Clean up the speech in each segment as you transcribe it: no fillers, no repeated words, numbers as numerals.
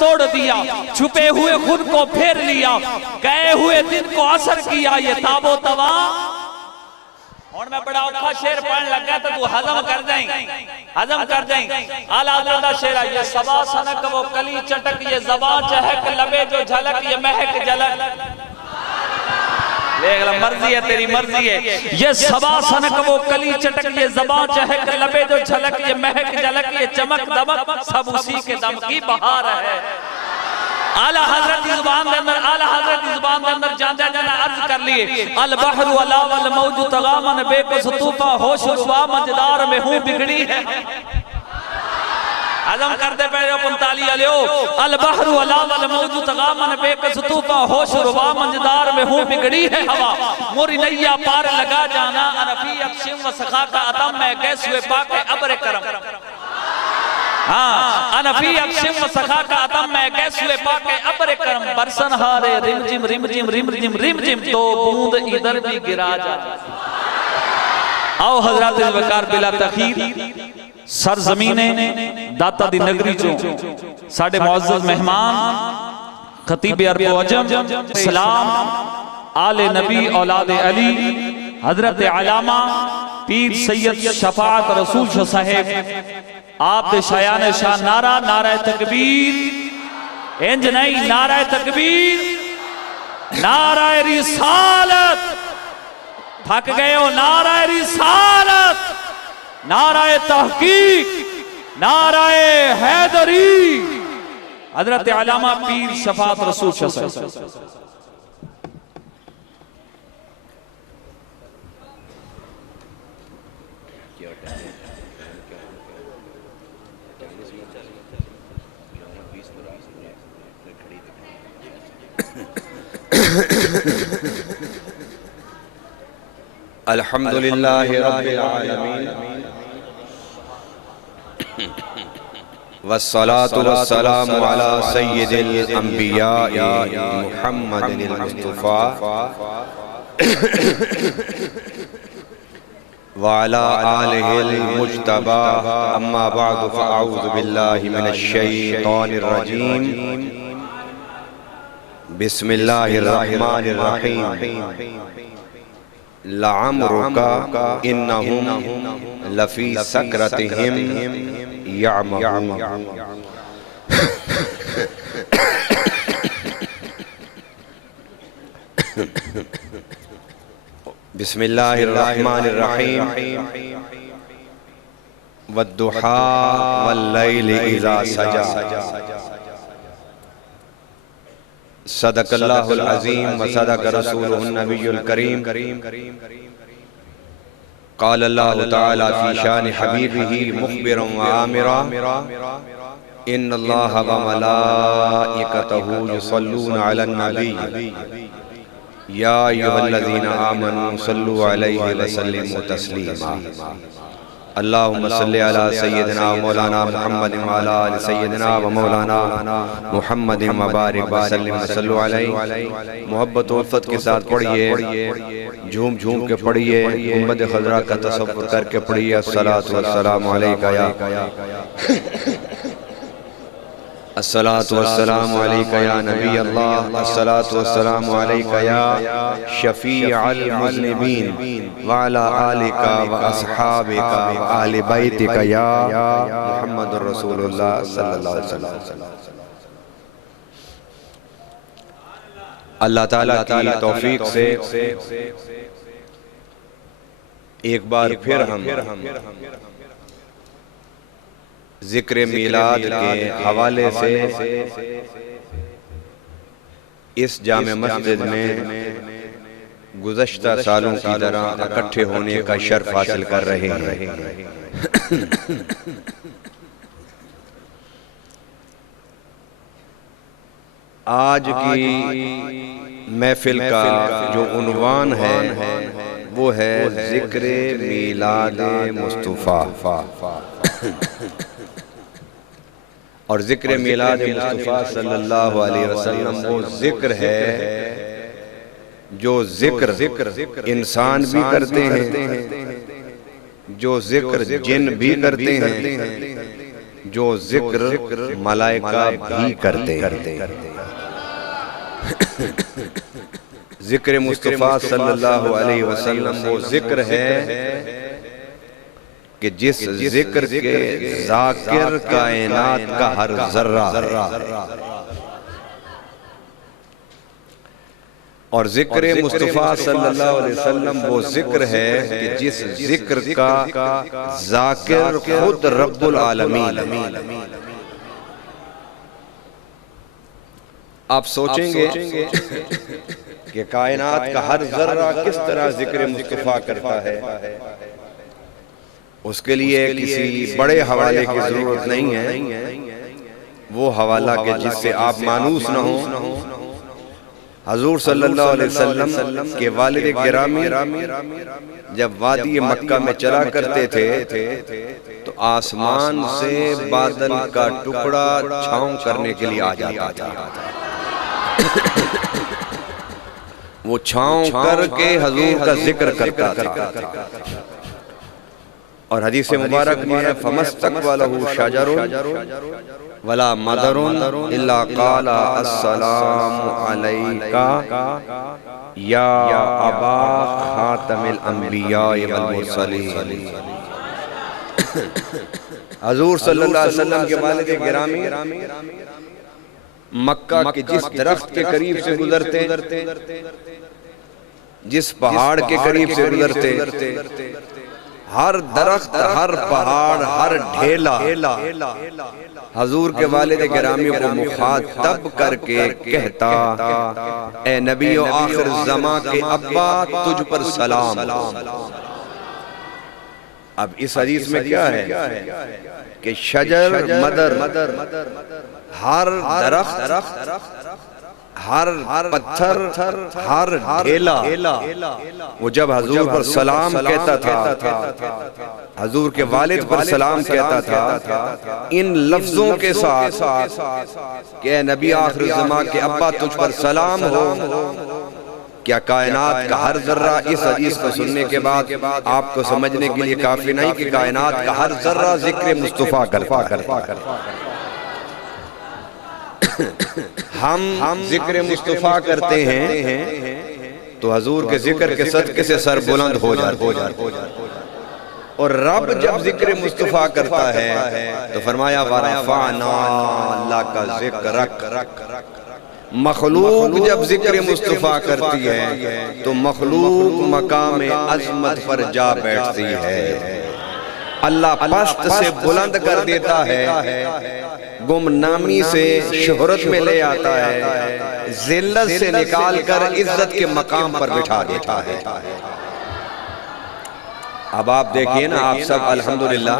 توڑ دیا، چھپے ہوئے خود کو پھیر لیا، گئے ہوئے دن کو اثر کیا، یہ تاب و توا۔ اور میں بڑا اوکھا شیر پڑھنے لگا تو ہضم کر دیں، ہضم کر دیں۔ اعلیٰ حضرت شیر ہے، یہ صبا سنک وہ کلی چٹک، یہ زبان چہک لبے جو جھلک، یہ مہک جلک۔ مرضی ہے تیری مرضی ہے، یہ صبا سنک وہ کلی چٹک، یہ زبان چہک لبے جو جھلک، یہ مہک جلک، یہ چمک دمک سب اسی کے دم کی بہار ہے۔ اعلیٰ حضرت زبان دے اندر، اعلیٰ حضرت زبان دے اندر جاندہ جانا عرض کر لیے، البحر علا والموج تغامن بے کس طوفہ ہوش روا مجدار میں ہوں بگڑی ہے۔ عظم کر دے پہلے پنتالی علیو، البحر علا والموج تغامن بے کس طوفہ ہوش روا مجدار میں ہوں بگڑی ہے ہوا، موری نیا پار لگا جانا، انفی اکشم و سخا کا عدم میں گیس ہوئے پاک عبر کرم۔ انا فی اکشم و سخا کا عدم میں گیس ہوئے پاک عبر کرم، برسن ہارے رم جم رم جم رم جم رم جم، تو بوند ادھر بھی گرا جا۔ آؤ حضرات وقار بلا تخیر سرزمین داتا دی نگری جو ساڑھے معزز مہمان خطیب عرب و عجم، سلام آل نبی اولاد علی حضرت علامہ پیر سید شفاعت رسول شاہ صاحب، آپ دے شایان شاہ نعرہ، نعرہ تکبیر، انج نہیں نعرہ تکبیر، نعرہ رسالت، تھک گئے ہو، نعرہ رسالت، نعرہ تحقیق، نعرہ حیدری، حضرت علامہ پیر شفاعت رسول شاہ صاحب۔ الحمدللہ رب العالمین والصلاة والسلام علی سید الانبیاء محمد المصطفیٰ وعلى آلہ المجتبى، اما بعد فاعوذ باللہ من الشیطان الرجیم، بسم اللہ الرحمن الرحیم، لعمرک انہم لفی سکرتہم یعمہون۔ بسم اللہ الرحمن الرحیم، والضحا واللیل اذا سجا، صدق اللہ العظیم وصدق رسولہ النبی الکریم، قال اللہ تعالی فی شان حبیبہ مخبرا وآمرا، ان اللہ وملائکتہ یصلون علی النبی، یا ایہا الذین آمنوا صلوا علیہ وسلموا تسلیما۔ اللہم صلی علی سیدنا و مولانا محمد وعلی آل سیدنا و مولانا محمد مبارک وسلم وصلو علیہ۔ محبت و عفت کے ساتھ پڑھئے، جھوم جھوم کے پڑھئے، امت خضرہ کا تصور کر کے پڑھئے، الصلاة والسلام علیکہ یا الصلاة والسلام علیکہ یا نبی اللہ، الصلاة والسلام علیکہ یا شفیع المذنبین، وعلا آلکہ و اصحابکہ و اہل بیتکہ یا محمد الرسول اللہ صلی اللہ علیہ وسلم۔ اللہ تعالیٰ کی توفیق سے ایک بار پھر ہم ذکر میلاد کے حوالے سے اس جامع مسجد میں گزشتہ سالوں کی طرح اکٹھے ہونے کا شرف حاصل کر رہے ہیں۔ آج کی محفل کا جو عنوان ہے وہ ہے ذکر میلاد مصطفیٰ، اور ذکر میلاد مصطفیٰ صلی اللہ علیہ وسلم وہ ذکر ہے جو ذکر انسان بھی کرتے ہیں، جو ذکر جن بھی کرتے ہیں، جو ذکر ملائکہ بھی کرتے ہیں۔ ذکر مصطفیٰ صلی اللہ علیہ وسلم وہ ذکر ہے کہ جس ذکر کے ذاکر کائنات کا ہر ذرہ اور ذکر مصطفیٰ صلی اللہ علیہ وسلم وہ ذکر ہے کہ جس ذکر کا ذاکر خود رب العالمین۔ آپ سوچیں گے کہ کائنات کا ہر ذرہ کس طرح ذکر مصطفیٰ کرتا ہے؟ اس کے لیے کسی بڑے حوالے کی ضرورت نہیں ہے، وہ حوالہ کہ جس سے آپ مانوس نہ ہوں۔ حضور صلی اللہ علیہ وسلم کے والد گرامی جب وادی مکہ میں چلا کرتے تھے تو آسمان سے بادل کا ٹکڑا چھاؤں کرنے کے لیے آ جاتا تھا۔ وہ چھاؤں کر کے حضور کا ذکر کرتا تھا، اور حدیث مبارک میں فَمَسْتَقْبَلَهُ شَجَرٌ وَلَا مَدَرٌ إِلَّا قَالَ السَّلَامُ عَلَيْكَ یا ابا خاتم الانبیاء والمرسلین۔ حضور صلی اللہ علیہ وسلم کے والد گرامی مکہ کے جس درخت کے قریب سے گزرتے، جس پہاڑ کے قریب سے گزرتے، ہر درخت، ہر پہاڑ، ہر ڈھیلا حضور کے والد گرامی کو مخاطب کر کے کہتا، اے نبی و آخر زمان کے ابا تجھ پر سلام۔ اب اس حدیث میں کیا ہے کہ شجر، مدر، ہر درخت، ہر پتھر، ہر ڈھیلا وہ جب حضور پر سلام کہتا تھا، حضور کے والد پر سلام کہتا تھا ان لفظوں کے ساتھ کہ اے نبی آخر زمان کے ابا تجھ پر سلام ہو، کیا کائنات کا ہر ذرہ اس حدیث کو سننے کے بعد آپ کو سمجھنے کے لیے کافی نہیں کہ کائنات کا ہر ذرہ ذکر مصطفیٰ کرتا؟ ہم ذکر مصطفیٰ کرتے ہیں تو حضور کے ذکر کے صدقے سے سر بلند ہو جاتا، اور رب جب ذکر مصطفیٰ کرتا ہے تو فرمایا وَرَفَعْنَا لَكَ ذِكْرَكَ۔ مخلوق جب ذکر مصطفیٰ کرتی ہے تو مخلوق مقام عظمت پر جا بیٹھتی ہے، اللہ پست سے بلند کر دیتا ہے، گمنامی سے شہرت میں لے آتا ہے، ذلت سے نکال کر عزت کے مقام پر بٹھا دیتا ہے۔ اب آپ دیکھئے نا، آپ سب الحمدللہ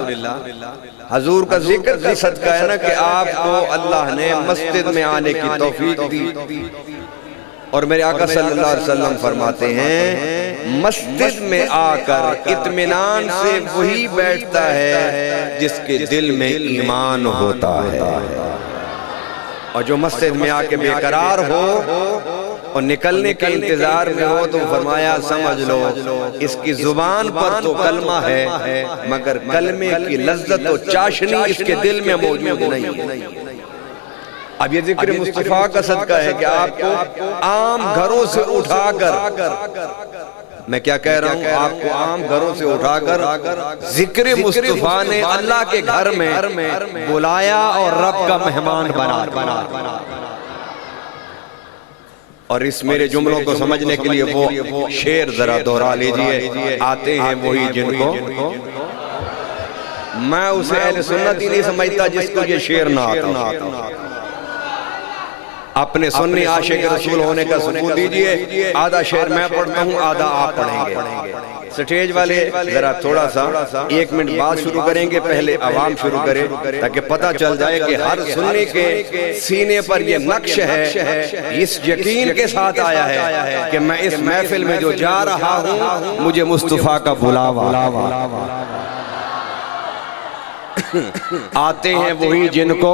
حضور کا ذکر کا صدقہ ہے نا کہ آپ کو اللہ نے مسجد میں آنے کی توفیق دی، اور میرے آقا صلی اللہ علیہ وسلم فرماتے ہیں مسجد میں آ کر اطمینان سے وہی بیٹھتا ہے جس کے دل میں ایمان ہوتا ہے، اور جو مسجد میں آ کے بے قرار ہو اور نکلنے کے انتظار میں ہو تو فرمایا سمجھ لو اس کی زبان پر تو کلمہ ہے مگر کلمے کی لذت و چاشنی اس کے دل میں موجود نہیں۔ اب یہ ذکر مصطفیٰ کا صدقہ ہے کہ آپ کو عام گھروں سے اٹھا کر، میں کیا کہہ رہا ہوں، آپ کو عام گھروں سے اٹھا کر ذکر مصطفیٰ نے اللہ کے گھر میں بلایا اور رب کا مہمان بنا۔ اور اس میرے جملوں کو سمجھنے کے لیے وہ شعر ذرا دہرا لیجئے، آتے ہیں وہی جن کو، میں اسے اہل سنت ہی نہیں سمجھتا جس کو یہ شعر نہ آتا۔ اپنے سنی عاشق رسول ہونے کا ثبوت دیجئے، آدھا شعر میں پڑھتا ہوں، آدھا آپ پڑھیں گے۔ سٹیج والے ذرا تھوڑا سا 1 منٹ بعد شروع کریں گے، پہلے عوام شروع کریں تاکہ پتہ چل جائے کہ ہر سنی کے سینے پر یہ نقش ہے، اس یقین کے ساتھ آیا ہے کہ میں اس محفل میں جو جا رہا ہوں مجھے مصطفیٰ کا بلاوا۔ آتے ہیں وہی جن کو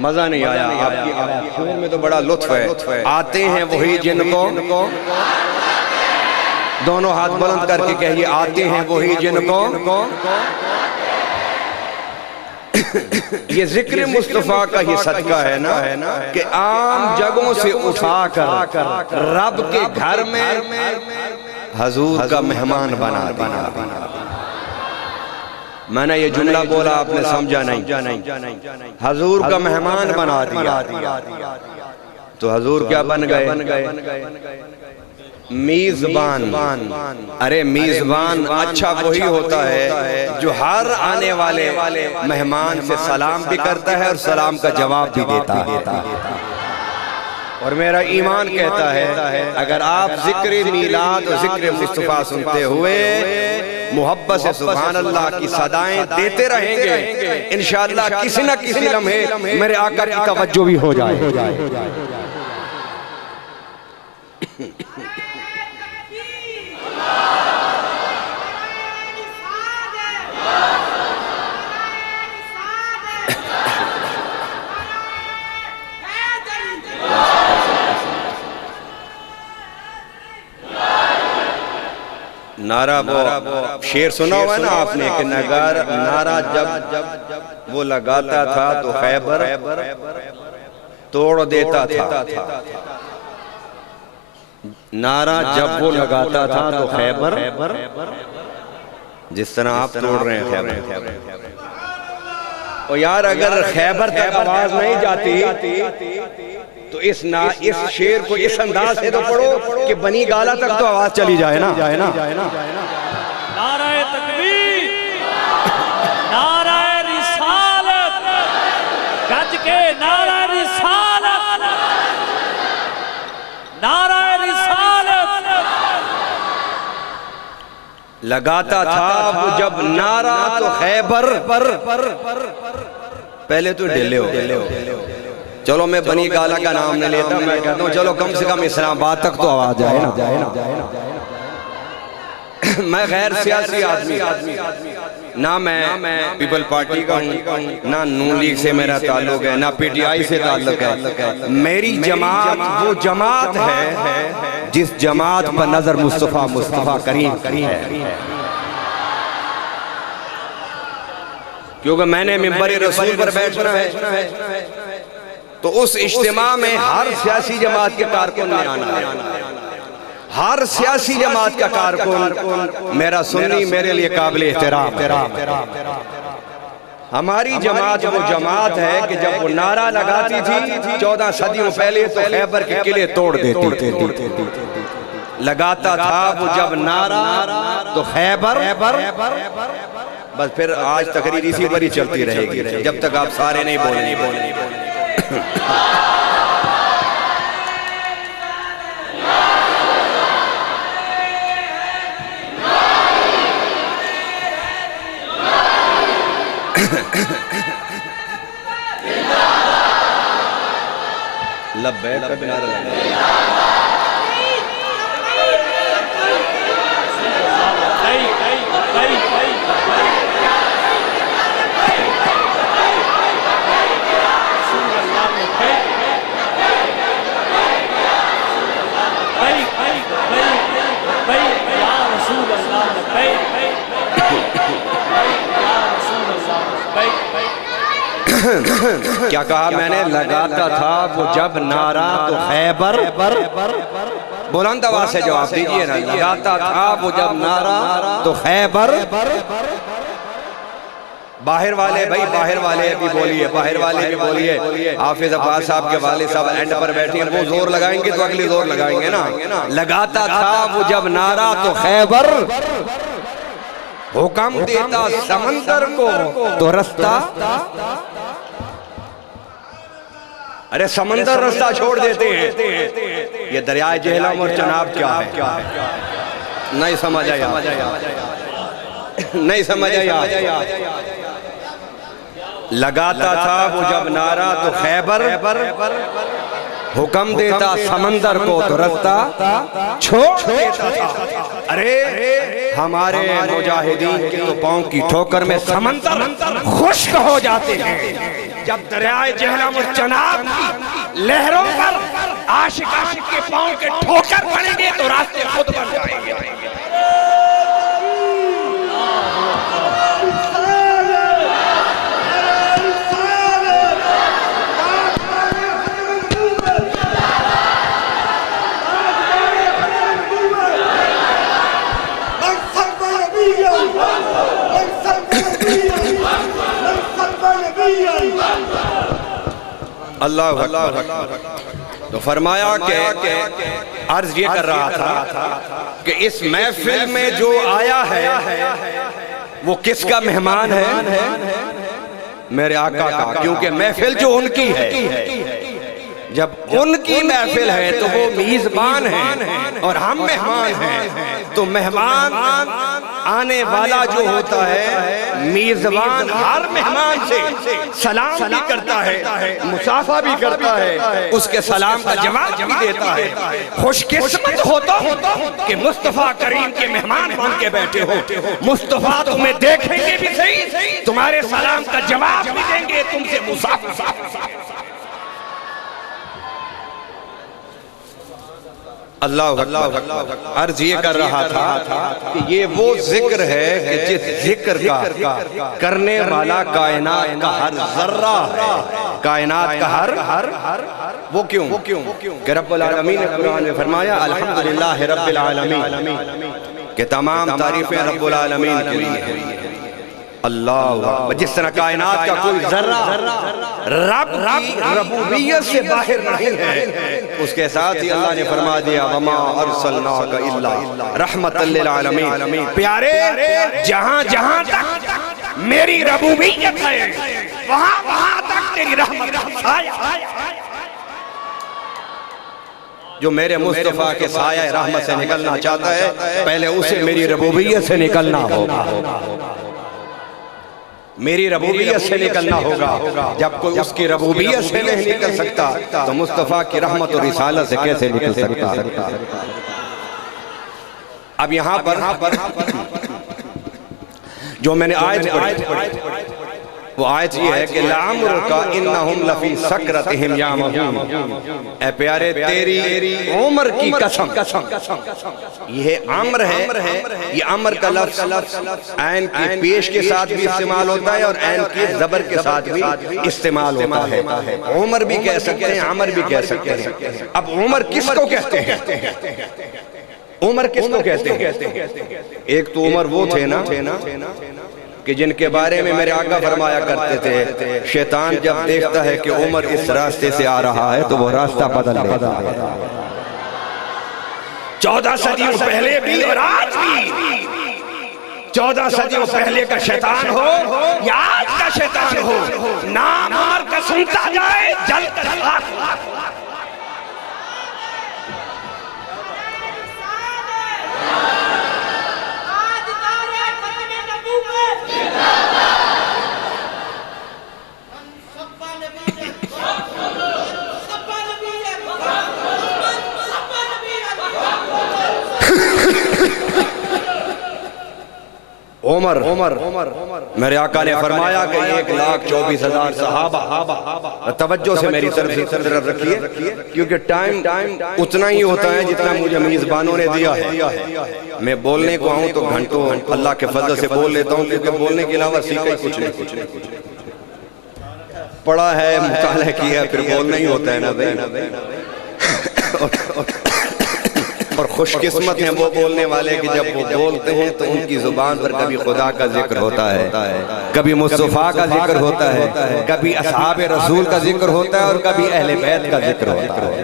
مزہ نہیں آیا، آپ کی شعر میں تو بڑا لطف ہے، آتے ہیں وہی جن کو، دونوں ہاتھ بلند کر کے کہیے آتے ہیں وہی جن کو یہ ذکر مصطفیٰ کا ہی صدقہ ہے نا کہ عام جگہوں سے اٹھا کر رب کے گھر میں حضور کا مہمان بنا دیا. میں نے یہ جملہ بولا آپ نے سمجھا نہیں. حضور کا مہمان بنا دیا. تو حضور کیا بن گئے؟ میزبان. ارے میزبان اچھا وہی ہوتا ہے جو ہر آنے والے مہمان سے سلام بھی کرتا ہے اور سلام کا جواب بھی دیتا ہے. اور میرا ایمان کہتا ہے اگر آپ ذکر میلاد اور ذکر مصطفیٰ سنتے ہوئے محبت سے سبحان اللہ کی صدائیں دیتے رہیں گے، انشاءاللہ کسی نہ کسی لمحے میرے آقا کی توجہ بھی ہو جائے. نعرہ وہ شعر سنا ہوا ہے نا آپ نے کہ نعرہ جب وہ لگاتا تھا تو خیبر توڑ دیتا تھا. نعرہ جب وہ لگاتا تھا تو خیبر جس طرح آپ توڑ رہے ہیں خیبر. اور یار اگر خیبر تک آواز نہیں جاتی تو اس شعر کو اس انداز سے تو پڑھو کہ بنی گالا تک تو آواز چلی جائے نا. نعرہ تکبیر، نعرہ رسالت، گج کے نعرہ رسالت، نعرہ رسالت. لگاتا تھا وہ جب نعرہ تو خیبر. پہلے تو ڈلے ہو. چلو میں بنی گالا کا نام نہیں لیتا، میں کہتا ہوں چلو کم سے کم اسلام آباد تک تو آواز جائے نا. میں غیر سیاسی آدمی، نہ میں پیپل پارٹی کا ہوں، نہ نون لیگ سے میرا تعلق ہے، نہ پی ٹی آئی سے تعلق ہے. میری جماعت وہ جماعت ہے جس جماعت پر نظر مصطفیٰ کریم ہے. کیونکہ میں نے منبر رسول پر بیٹھنا ہے تو اس اجتماع میں ہر سیاسی جماعت کے کارکن نے آنا ہے. ہر سیاسی جماعت کا کارکن میرا سنی میرے لیے قابل احترام. ہماری جماعت وہ جماعت ہے کہ جب وہ نعرہ لگاتی تھی 14 صدیوں پہلے تو خیبر کے قلعے توڑ دیتی تھی. لگاتا تھا وہ جب نعرہ تو خیبر. بس پھر آج تقریر اسی پر ہی چلتی رہے گی جب تک آپ سارے نہیں بولیں. لبیک کا بنارہ لگا کیا کہا میں نے؟ لگاتا تھا وہ جب نعرہ تو خیبر. بلند آواز سے جواب دیجئے نا. لگاتا تھا وہ جب نعرہ تو خیبر. باہر والے بھائی، باہر والے بھی بولیے، باہر والے بھی بولیے. حافظ عباس صاحب کے والد صاحب اینڈ پر بیٹھے ہیں، وہ زور لگائیں گے تو اگلی زور لگائیں گے نا. لگاتا تھا وہ جب نعرہ تو خیبر، حکم دیتا سمندر کو تو رستہ. ارے سمندر رستہ چھوڑ دیتے ہیں. یہ دریائے جہلم اور چناب کیا ہے؟ نہیں سمجھ آیا، نہیں سمجھ آیا. لگاتا تھا وہ جب نعرہ تو خیبر، حکم دیتا سمندر کو تو رستہ چھوڑ دیتا تھا. ارے ہمارے مجاہدین کے تو پاؤں کی ٹھوکر میں سمندر خشک ہو جاتے ہیں. جب دریائے جہلم اور چناب کی لہروں پر عاشق کے پاؤں کے ٹھوکر پڑیں گے تو راستے خود بن جائیں گے. اللہ اکبر۔ تو فرمایا کہ عرض یہ کر رہا تھا کہ اس محفل میں جو آیا ہے وہ کس کا مہمان ہے؟ میرے آقا کا، کیونکہ محفل جو ان کی ہے، جب ان کی محفل ہے تو وہ میزبان ہیں اور ہم مہمان ہیں۔ تو مہمان آنے والا جو ہوتا ہے، میزبان ہر مہمان سے سلام بھی کرتا ہے، مصافحہ بھی کرتا ہے، اس کے سلام کا جواب بھی دیتا ہے۔ خوش قسمت ہوتا کہ مصطفیٰ کریم کے مہمان بن کے بیٹھے ہو۔ مصطفیٰ تمہیں دیکھیں گے بھی صحیح، تمہارے سلام کا جواب بھی دیں گے، تم سے مصافحہ۔ اللہ عرض یہ کر رہا تھا کہ یہ وہ ذکر ہے کہ جس ذکر کا کرنے والا کائنات کا ہر ذرہ ہے، کائنات کا ہر وہ کیوں کہ رب العالمین نے قرآن میں فرمایا الحمدللہ رب العالمین، کہ تمام تعریفیں رب العالمین کے لیے ہیں۔ اللہ، جس طرح کائنات کا کوئی ذرہ رب کی ربوبیت سے باہر نہیں ہے، اس کے ساتھ ہی اللہ نے فرما دیا وما ارسلناک الا رحمت للعالمین۔ پیارے، جہاں جہاں تک میری ربوبیت ہے وہاں تک تیری رحمت کا سایہ۔ جو میرے مصطفیٰ کے سایہ رحمت سے نکلنا چاہتا ہے، پہلے اسے میری ربوبیت سے نکلنا ہوگا، میری ربوبیت سے نکلنا ہوگا۔ جب کوئی اس کی ربوبیت سے نہیں نکل سکتا تو مصطفیٰ کی رحمت اور رسالت سے کیسے نکل سکتا؟ اب یہاں پر جو میں نے آیت پڑھی، وہ آیت یہ ہے کہ لَعَمْرُكَ إِنَّهُمْ لَفِي سَكْرَتِهِمْ يَعْمَهُونَ۔ اے پیارے، تیری عمر کی قسم، یہ عمر ہے، یہ عمر کا لفظ عین کی پیش کے ساتھ بھی استعمال ہوتا ہے اور عین کی زبر کے ساتھ بھی استعمال ہوتا ہے۔ عمر بھی کہہ سکتے ہیں، عمر بھی کہہ سکتے ہیں۔ اب عمر کس کو کہتے ہیں؟ عمر کس کو کہتے ہیں؟ ایک تو عمر وہ تھے نا کہ جن کے بارے میں میرے آقا فرمایا کرتے تھے شیطان جب دیکھتا ہے کہ عمر اس راستے سے آ رہا ہے تو وہ راستہ بدل لیتا ہے۔ 14 صدیوں پہلے بھی اور آج بھی، 14 صدیوں پہلے کا شیطان ہو یا آج کا شیطان ہو، نام عمر کا سنتا جائے جل کر خاک۔ عمر میرے آقا نے فرمایا کہ 1,24,000 صحابہ، توجہ سے میری طرف رکھیے کیونکہ ٹائم اتنا ہی ہوتا ہے جتنا مجھے میزبانوں نے دیا ہے۔ میں بولنے کو آؤں تو گھنٹوں اللہ کے فضل سے بول لیتا ہوں، کیونکہ بولنے کے علاوہ سیکھا ہی کچھ نہیں، پڑھا ہے، مطالعہ کیا ہے، پھر بولنا ہی ہوتا ہے نا بھائی۔ اور خوش قسمت ہیں وہ بولنے والے کہ جب وہ بولتے ہیں تو ان کی زبان پر کبھی خدا کا ذکر ہوتا ہے، کبھی مصطفیٰ کا ذکر ہوتا ہے، کبھی اصحاب رسول کا ذکر ہوتا ہے اور کبھی اہل بیت کا ذکر ہوتا ہے۔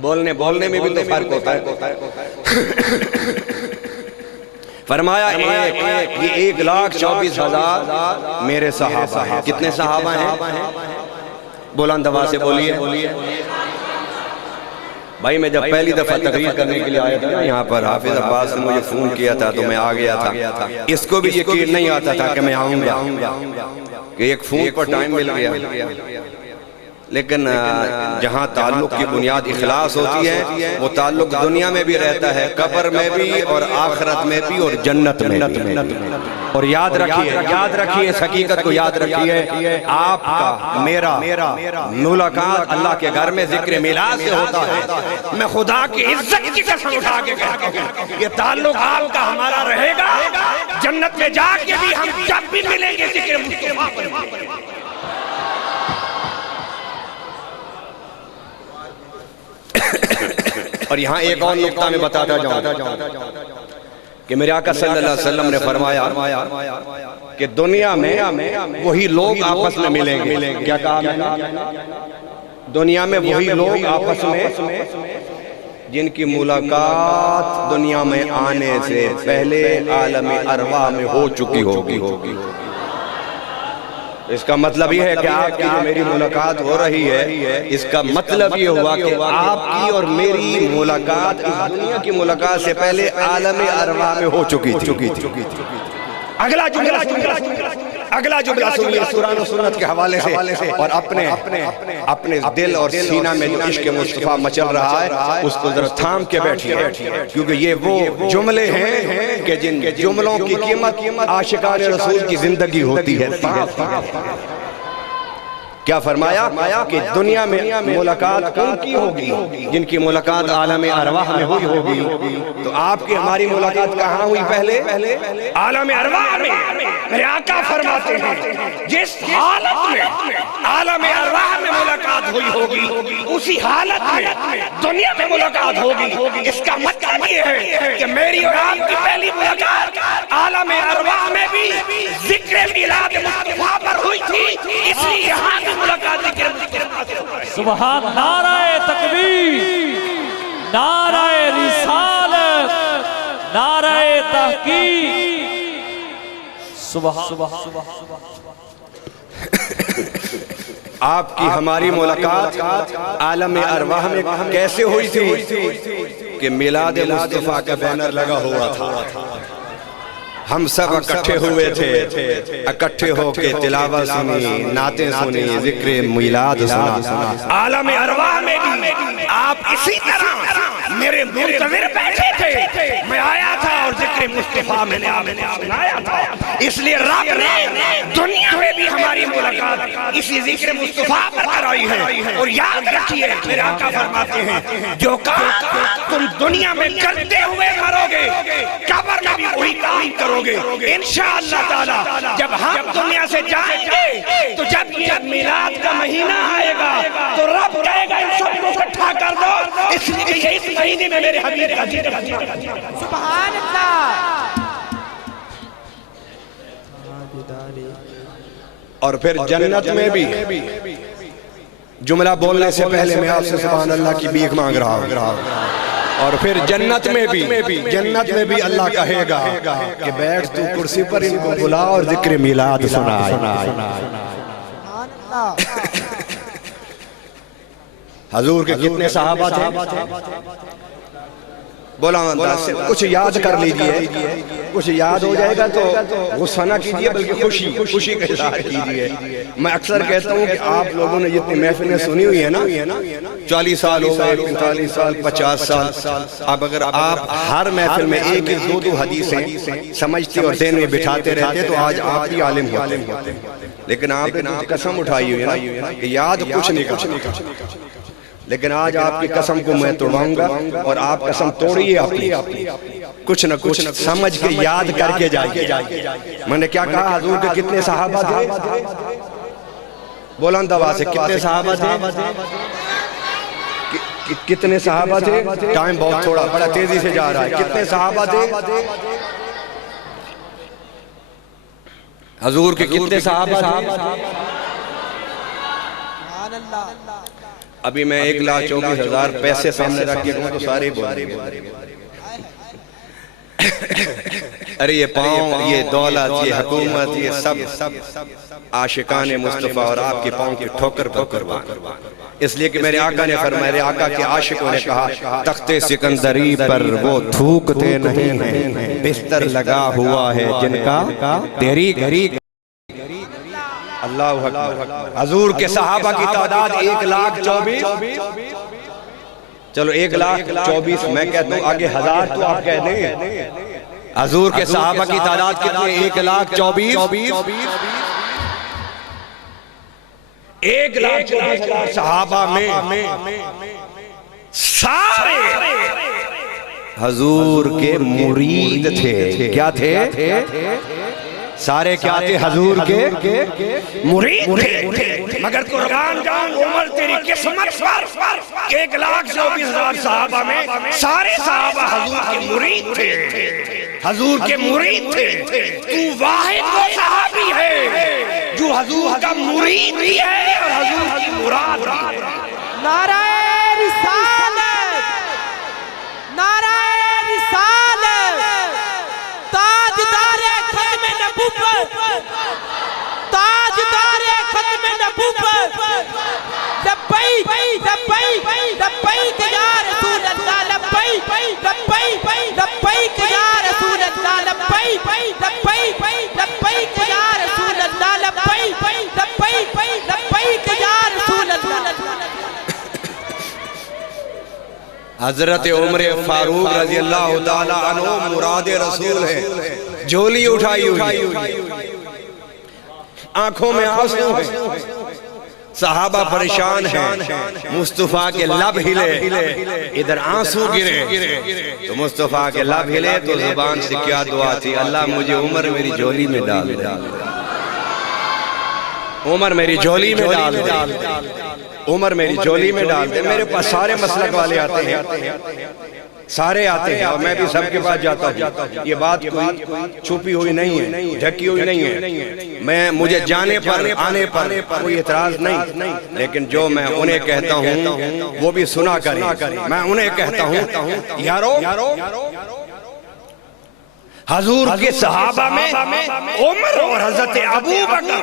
بولنے میں بھی تو فرق ہوتا ہے۔ فرمایا یہ 1,24,000 میرے صحابہ ہیں۔ کتنے صحابہ ہیں؟ بلند آواز سے بولیے۔ بھائی میں جب پہلی دفعہ تقریر کرنے کے لیے آیا تھا یہاں پر، حافظ عباس نے مجھے فون کیا تھا تو میں آ گیا تھا۔ اس کو بھی یقین نہیں آتا تھا کہ میں آؤں گا، کہ ایک فون پر ٹائم مل گیا۔ لیکن جہاں تعلق کی بنیاد اخلاص ہوتی ہے وہ تعلق دنیا میں بھی رہتا ہے، قبر میں بھی اور آخرت میں بھی اور جنت میں بھی۔ اور یاد رکھیے اس حقیقت کو یاد رکھیے، آپ کا میرا ملاقات اللہ کے گھر میں ذکر میلاد سے ہوتا ہے۔ میں خدا کی عزت کی قسم اٹھا کے کہتا ہوں یہ تعلق آپ کا ہمارا رہے گا، جنت میں جا کے بھی ہم جب بھی ملیں گے ذکر مصطفیٰ پر۔ اور یہاں ایک اور نقطہ میں بتاتا جاؤں کہ میرے آقا صلی اللہ علیہ وسلم نے فرمایا کہ دنیا میں وہی لوگ آپس میں ملیں گے. کیا کہا میں نے؟ دنیا میں وہی لوگ آپس میں جن کی ملاقات دنیا میں آنے سے پہلے عالم ارواح میں ہو چکی ہوگی. اس کا مطلب یہ ہے کہ آپ کی جو میری ملاقات ہو رہی ہے، اس کا مطلب یہ ہوا کہ آپ کی اور میری ملاقات اس دنیا کی ملاقات سے پہلے عالم ارواح میں ہو چکی تھی. اگلا جملہ سنیے قرآن و سنت کے حوالے سے، اور اپنے دل اور سینہ میں جو عشق مصطفیٰ مچل رہا ہے اس کو ذرا تھام کے بیٹھیے، کیونکہ یہ وہ جملے ہیں کہ جن جملوں کی قیمت عاشقان رسول کی زندگی ہوتی ہے. کیا فرمایا کہ دنیا میں ملاقات ان کی ہوگی جن کی ملاقات عالم ارواح میں ہوئی ہوگی. تو آپ کی ہماری ملاقات کہاں ہوئی؟ پہلے عالم ارواح میں. میرے آقا فرماتے ہیں جس حالت میں عالم ارواح میں ملاقات ہوئی ہوگی اسی حالت میں دنیا میں ملاقات ہوگی. اس کا مطلب یہ ہے کہ میری اور آپ کی پہلی ملاقات عالم ارواح میں بھی ذکر میلاد مصطفیٰ پر ہوئی تھی، اس لیے یہاں کی ملاقات ذکر مصطفیٰ سے ہوئی. سبحان نعرہ تکبیر، نعرہ رسالت، نعرہ تحقیق. آپ کی ہماری ملاقات عالم ارواح میں کیسے ہوئی تھی؟ کہ میلاد مصطفیٰ کا بینر لگا ہوا تھا، ہم سب اکٹھے ہوئے تھے، اکٹھے ہو کے تلاوت سنی، نعتیں سنی، ذکر میلاد سنا. عالم ارواح میں بھی آپ اسی طرح میرے منتظر بیٹھے تھے. میں آیا تھا اور ذکر مصطفیٰ میں نے سنایا تھا. اس لیے رب نے دنیا میں بھی ہماری ملاقات اسی ذکر مصطفیٰ پر کرائی ہے. اور یاد رکھیے میرے آقا فرماتے ہیں جو کام تم دنیا میں کرتے ہوئے مرو گے قبر میں بھی وہی کام کرو گے انشاءاللہ تعالی. جب ہم دنیا سے جائیں گے تو جب یہ میلاد کا مہینہ آئے گا تو رب کہے گا ان سب کو اکٹھا کر دو، اس لیے کہ اس مہینے میں میرے حبیب کا ذکر. سبحان اللہ. اور پھر جنت میں بھی جملہ بولنے سے پہلے میں آپ سے سبحان اللہ کی بھیک مانگ رہا ہوں. اور پھر جنت میں بھی اللہ کہے گا کہ بیٹھ تو کرسی پر، ان کو بلا اور ذکر میلاد سنا. حضور کے کتنے صحابہ تھے؟ بولا سے کچھ یاد کر لیجئے، کچھ یاد ہو جائے گا تو غصہ نہ کیجئے بلکہ خوشی کا اظہار کیجئے. میں اکثر کہتا ہوں کہ آپ لوگوں نے جتنی محفلیں سنی ہوئی ہیں نا، 40 سال ہو گئے، 45 سال، 50 سال. اب اگر آپ ہر محفل میں ایک دو حدیثیں سمجھتے اور ذہن میں بٹھاتے رہتے تو آج آپ بھی عالم ہوتے. لیکن آپ نے قسم اٹھائی ہوئی ہے نا کہ یاد کچھ نہیں کرنا. لیکن آج آپ کی قسم کو میں توڑاؤں گا اور آپ قسم توڑیے اپنی، کچھ نہ کچھ سمجھ کے یاد کر کے جائیے. میں نے کیا کہا؟ حضور کے کتنے صحابہ تھے؟ بلند آواز سے کتنے صحابہ تھے؟ کتنے صحابہ تھے؟ ٹائم بہت تھوڑا، بڑا تیزی سے جا رہا ہے. کتنے صحابہ تھے؟ حضور کے کتنے صحابہ تھے؟ ابھی میں 1,34,000 پیسے سامنے رکھ کے کہوں تو سارے بولیں گے. ارے یہ پاؤں، یہ دولت، یہ حکومت، یہ سب عاشقان مصطفیٰ اور آپ کے پاؤں کی ٹھوکر پر قربان. اس لیے کہ میرے آقا نے فرمایا، میرے آقا کے عاشقوں نے کہا تخت سکندری پر وہ تھوکتے نہیں ہیں، بستر لگا ہوا ہے جن کا تیری گھری. اللہ اکبر. حضور کے صحابہ کی تعداد 1,24,000. چلو 1,24,000 میں کہتا ہوں، آگے 1000 تو آپ کہہ دیں. حضور کے صحابہ کی تعداد کتنے؟ 1,24,000. 1,24,000 صحابہ میں سارے حضور کے مرید تھے. کیا تھے؟ سارے کیا تھے؟ حضور کے مرید تھے. مگر قربان جاؤں عمر تیری قسمت پر 1,24,000 صحابہ میں سارے صحابہ حضور کے مرید تھے. حضور کے مرید تھے، تو واحد وہ صحابی ہے جو حضور کا مرید بھی ہے اور حضور کی مراد بھی ہے۔ نعرہ رسالت، نعرہ رسالت، تاجدار ختم نبوت، تاجدار ختم نبوت، لبیک لبیک لبیک یا رسول اللہ، لبیک لبیک لبیک یا رسول اللہ، لبیک لبیک لبیک یا رسول اللہ، لبیک لبیک لبیک یا رسول اللہ۔ حضرت عمر فاروق رضی اللہ تعالیٰ عنہ مراد رسول ہے، جھولی اٹھائی ہوئی، آنکھوں میں آنسو ہیں، صحابہ پریشان ہیں، مصطفیٰ کے لب ہلے، ادھر آنسو گرے، تو مصطفیٰ کے لب ہلے تو زبان سے کیا دعا تھی، اللہ مجھے عمر میری جھولی میں ڈال دے، عمر میری جھولی میں ڈال دے، عمر میری جھولی میں ڈال دے۔ میرے پاس سارے مسلک والے آتے ہیں، سارے آتے ہیں اور میں بھی سب کے پاس جاتا ہوں، یہ بات کوئی چھپی ہوئی نہیں ہے، ڈھکی ہوئی نہیں ہے، مجھے جانے پر آنے پر کوئی اعتراض نہیں، لیکن جو میں انہیں کہتا ہوں وہ بھی سنا کریں۔ میں انہیں کہتا ہوں یارو، حضور کے صحابہ میں عمر اور حضرت ابو بکر،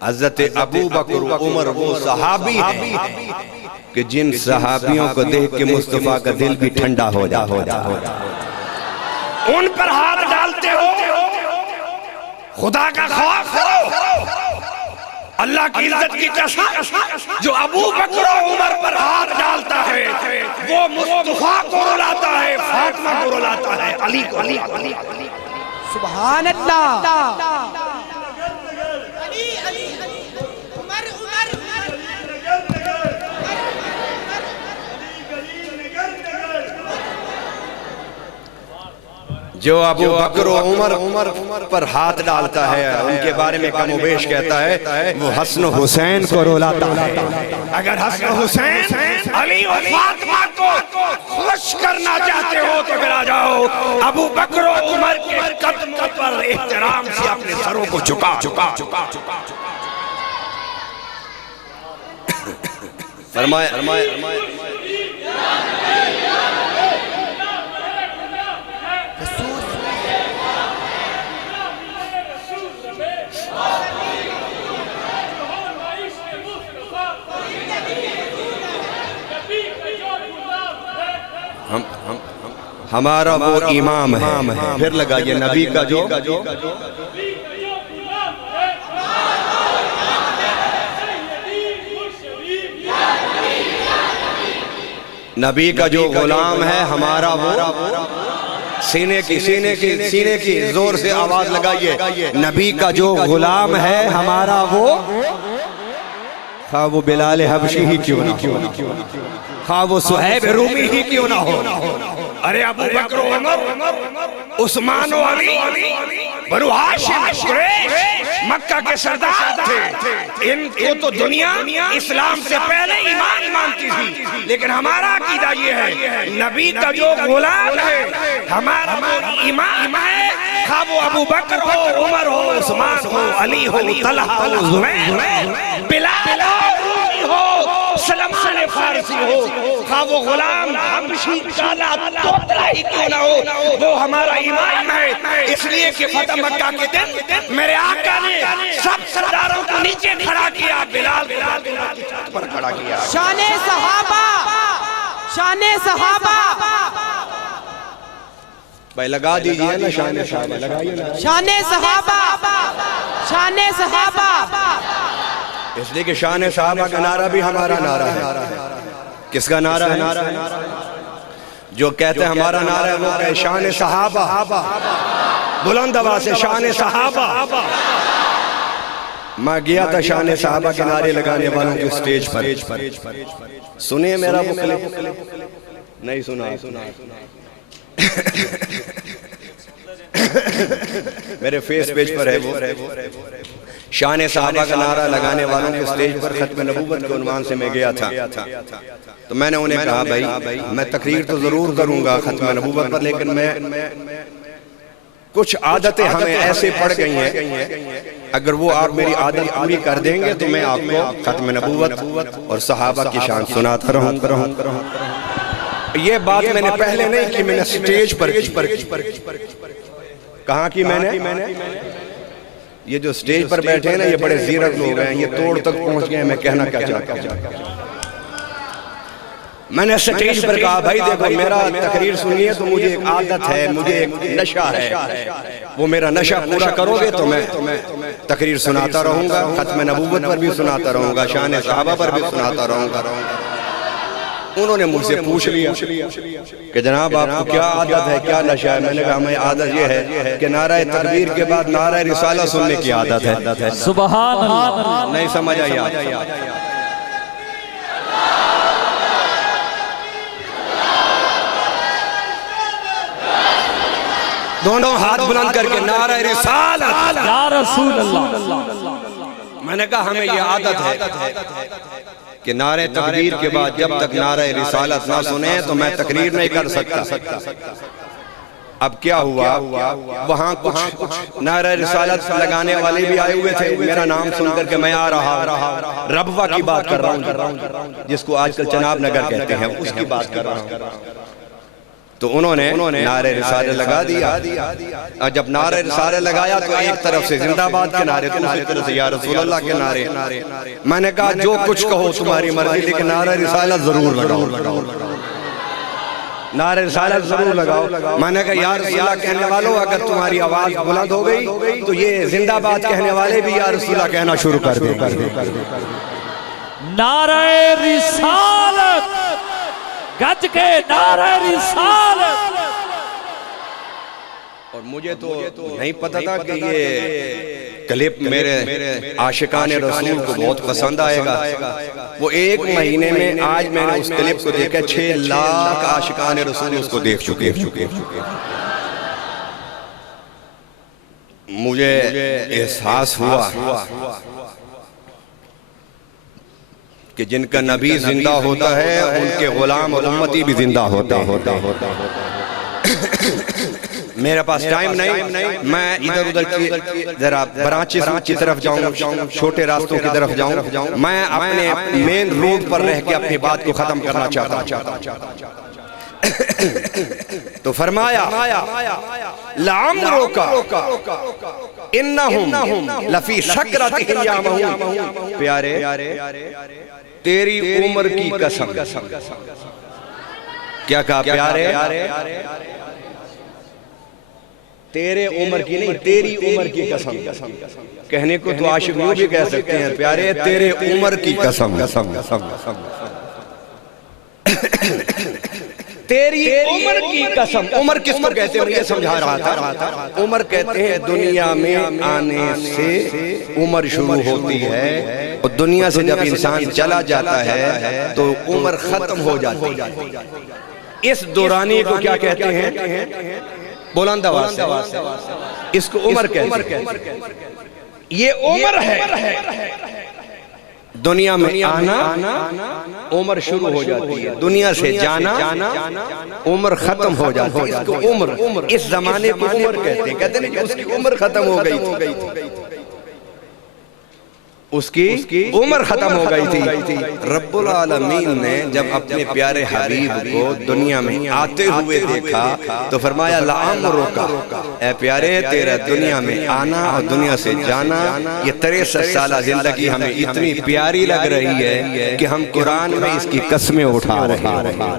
حضرت ابو بکر و عمر وہ صحابی ہیں کہ جن صحابیوں کو دیکھ کے مصطفیٰ کا دل بھی ٹھنڈا ہو جاتا، ان پر ہاتھ ڈالتے ہو، خدا کا خوف کرو، اللہ کی عزت کی قسم، جو ابو بکر و عمر پر ہاتھ ڈالتا ہے وہ مصطفیٰ کو رلاتا ہے، فاطمہ کو رلاتا ہے، علی کو۔ سبحان اللہ۔ جو ابو بکر و عمر پر ہاتھ ڈالتا ہے، ان کے بارے میں کم و بیش کہتا ہے، وہ حسن و حسین کو رلاتا ہے۔ اگر حسن و حسین علی و فاطمہ کو خوش کرنا چاہتے ہو تو پھر آ جاؤ، ابو بکر و عمر کے قدموں پر احترام سے اپنے سروں کو جھکا۔ فرمائے ہمارا وہ امام ہے، پھر لگائیے نبی کا جو نبی کا جو غلام ہے، ہمارا وہ سینے کی زور سے آواز لگائیے، نبی کا جو غلام ہے ہمارا وہ، خواہ وہ بلال حبشی ہی کیوں نہ ہو، خواہ وہ صہیب رومی ہی کیوں نہ ہو، ارے ابو بکر و عمر، عثمان و علی، بنو ہاشم، قریش، مکہ کے سردار تھے، ان کو تو دنیا اسلام سے پہلے ایمان مانتی تھی، لیکن ہمارا عقیدہ یہ ہے، نبی کا جو غلام ہے ہمارا وہ امام ہے، خواہ وہ ابو بکر ہو، عمر ہو، عثمان ہو، علی ہو، طلحہ ہو، زبیر ہو، بلال ہو، سلمان فارسی ہو، خواہ وہ غلام حبشی کالا توتلا ہی کیوں نہ ہو، وہ ہمارا امام ہے، اس لیے کہ فتح مکہ کے دن میرے آقا نے سب سرداروں کو نیچے کھڑا کیا، بلال کی چھت پر کھڑا کیا۔ شان صحابہ، شان صحابہ، بھائی لگا دیجئے نا شان صحابہ، لگائیے نا شان صحابہ، شان صحابہ، اس لیے کہ شان صحابہ کا نعرہ بھی ہمارا نعرہ ہے۔ کس کا نعرہ ہے؟ جو کہتے ہیں ہمارا نعرہ ہے وہ کہے شان صحابہ، بلند آواز سے شان صحابہ۔ میں گیا تھا شان صحابہ کے نعرے لگانے والوں کے سٹیج پر، سنیں میرا وہ کلپ؟ نہیں سنا؟ میرے فیس پیج پر ہے وہ، شان صحابہ کا نعرہ لگانے والوں کے سٹیج پر ختم نبوت کے عنوان سے میں گیا تھا، تو میں نے انہیں کہا بھائی میں تقریر تو ضرور کروں گا ختم نبوت پر، لیکن میں کچھ عادتیں ہمیں ایسے پڑ گئی ہیں، اگر وہ آپ میری عادت پوری کر دیں گے تو میں آپ کو ختم نبوت اور صحابہ کی شان سناتا رہوں گا۔ یہ بات میں نے پہلے نہیں کی، میں نے سٹیج پر کہاں کی میں نے؟ یہ جو سٹیج پر بیٹھے ہیں نا، یہ بڑے زیرک لوگ ہیں، یہ توڑ تک پہنچ گئے ہیں، میں کہنا کیا چاہتا ہوں۔ میں نے سٹیج پر کہا بھائی دیکھو میرا تقریر سنیے تو مجھے ایک عادت ہے، مجھے ایک نشہ ہے، وہ میرا نشہ پورا کرو گے تو میں تقریر سناتا رہوں گا، ختم نبوت پر بھی سناتا رہوں گا، شان صحابہ پر بھی سناتا رہوں گا۔ انہوں نے مجھ سے پوچھ لیا کہ جناب آپ کو کیا عادت ہے، کیا نشہ ہے؟ میں نے کہا ہمیں عادت یہ ہے کہ نعرہ تکبیر کے بعد نعرہ رسالہ سننے کی عادت ہے۔ سبحان اللہ، نہیں سمجھ آئی آپ؟ دونوں ہاتھ بلند کر کے نعرہ رسالت یا رسول اللہ۔ میں نے کہا ہمیں یہ عادت ہے کہ نعرہ تکبیر کے بعد جب تک نعرہ رسالت نہ سنیں تو میں تقریر نہیں کر سکتا۔ اب کیا ہوا، وہاں کچھ نعرہ رسالت لگانے والے بھی آئے ہوئے تھے، میرا نام سن کر کے میں آ رہا، ربوہ کی بات کر رہا ہوں جس کو آج کل چناب نگر کہتے ہیں، اس کی بات کر رہا ہوں۔ تو انہوں نے نعرہ رسالہ لگا دیا، اور جب نعرہ رسالہ لگایا تو ایک طرف سے زندہ باد کے نعرے، دوسری طرف سے یا رسول اللہ کے نعرے۔ میں نے کہا جو کچھ کہو تمہاری مرضی، لیکن نعرہ رسالہ ضرور لگاؤ، نعرہ رسالہ ضرور لگاؤ۔ میں نے کہا یا رسول اللہ کہنے والوں اگر تمہاری آواز بلند ہو گئی تو یہ زندہ باد کہنے والے بھی یا رسول اللہ کہنا شروع کر دیں۔ نعرہ رسالت، گج کے نعرہ رسالت۔ اور مجھے تو نہیں پتا تھا کہ یہ کلپ میرے عاشقان رسول کو بہت پسند آئے گا۔ وہ ایک مہینے میں آج میں نے اس کلپ کو دیکھا 6 لاکھ عاشقان رسول اس کو دیکھ چکے۔ مجھے احساس ہوا کہ جن کا نبی زندہ ہوتا ہے ان کے غلام اور امتی بھی زندہ ہوتا ہے۔ میرے پاس ٹائم نہیں، میں ادھر ادھر کی ذرا برانچز کی طرف جاؤں، چھوٹے راستوں کی طرف جاؤں۔ میں اپنے مین روڈ پر رہ کے اپنی بات کو ختم کرنا چاہتا۔ تو فرمایا لعمرک انہم لفی سکرتہم یعمہون، پیارے تیری عمر کی قسم۔ کیا کہا پیارے؟ تیرے عمر کی نہیں، تیری عمر کی قسم۔ کہنے کو تو عاشق وہ بھی کہہ سکتے ہیں، پیارے تیرے عمر کی قسم۔ تیری عمر کی قسم۔ عمر کس کو کہتے ہیں یہ سمجھا رہا تھا۔ عمر کہتے ہیں دنیا میں آنے سے عمر شروع ہوتی ہے، اور دنیا سے جب انسان چلا جاتا ہے تو عمر ختم ہو جاتی ہے۔ اس دورانی کو کیا کہتے ہیں؟ بلند آواز سے اس کو عمر کہتے ہیں۔ یہ عمر ہے، دنیا میں آنا عمر شروع ہو جاتی ہے، دنیا سے جانا عمر ختم ہو جاتی ہے۔ اس کو عمر، اس زمانے کو عمر کہتے ہیں۔ کہتے ہیں کہ اس کی عمر ختم ہو گئی تھی، اس کی عمر ختم ہو گئی تھی۔ رب العالمین نے جب اپنے پیارے حبیب کو دنیا میں آتے ہوئے دیکھا تو فرمایا لعمرک، اے پیارے تیرا دنیا میں آنا اور دنیا سے جانا، یہ 63 سالہ زندگی ہمیں اتنی پیاری لگ رہی ہے کہ ہم قرآن میں اس کی قسمیں اٹھا رہے ہیں۔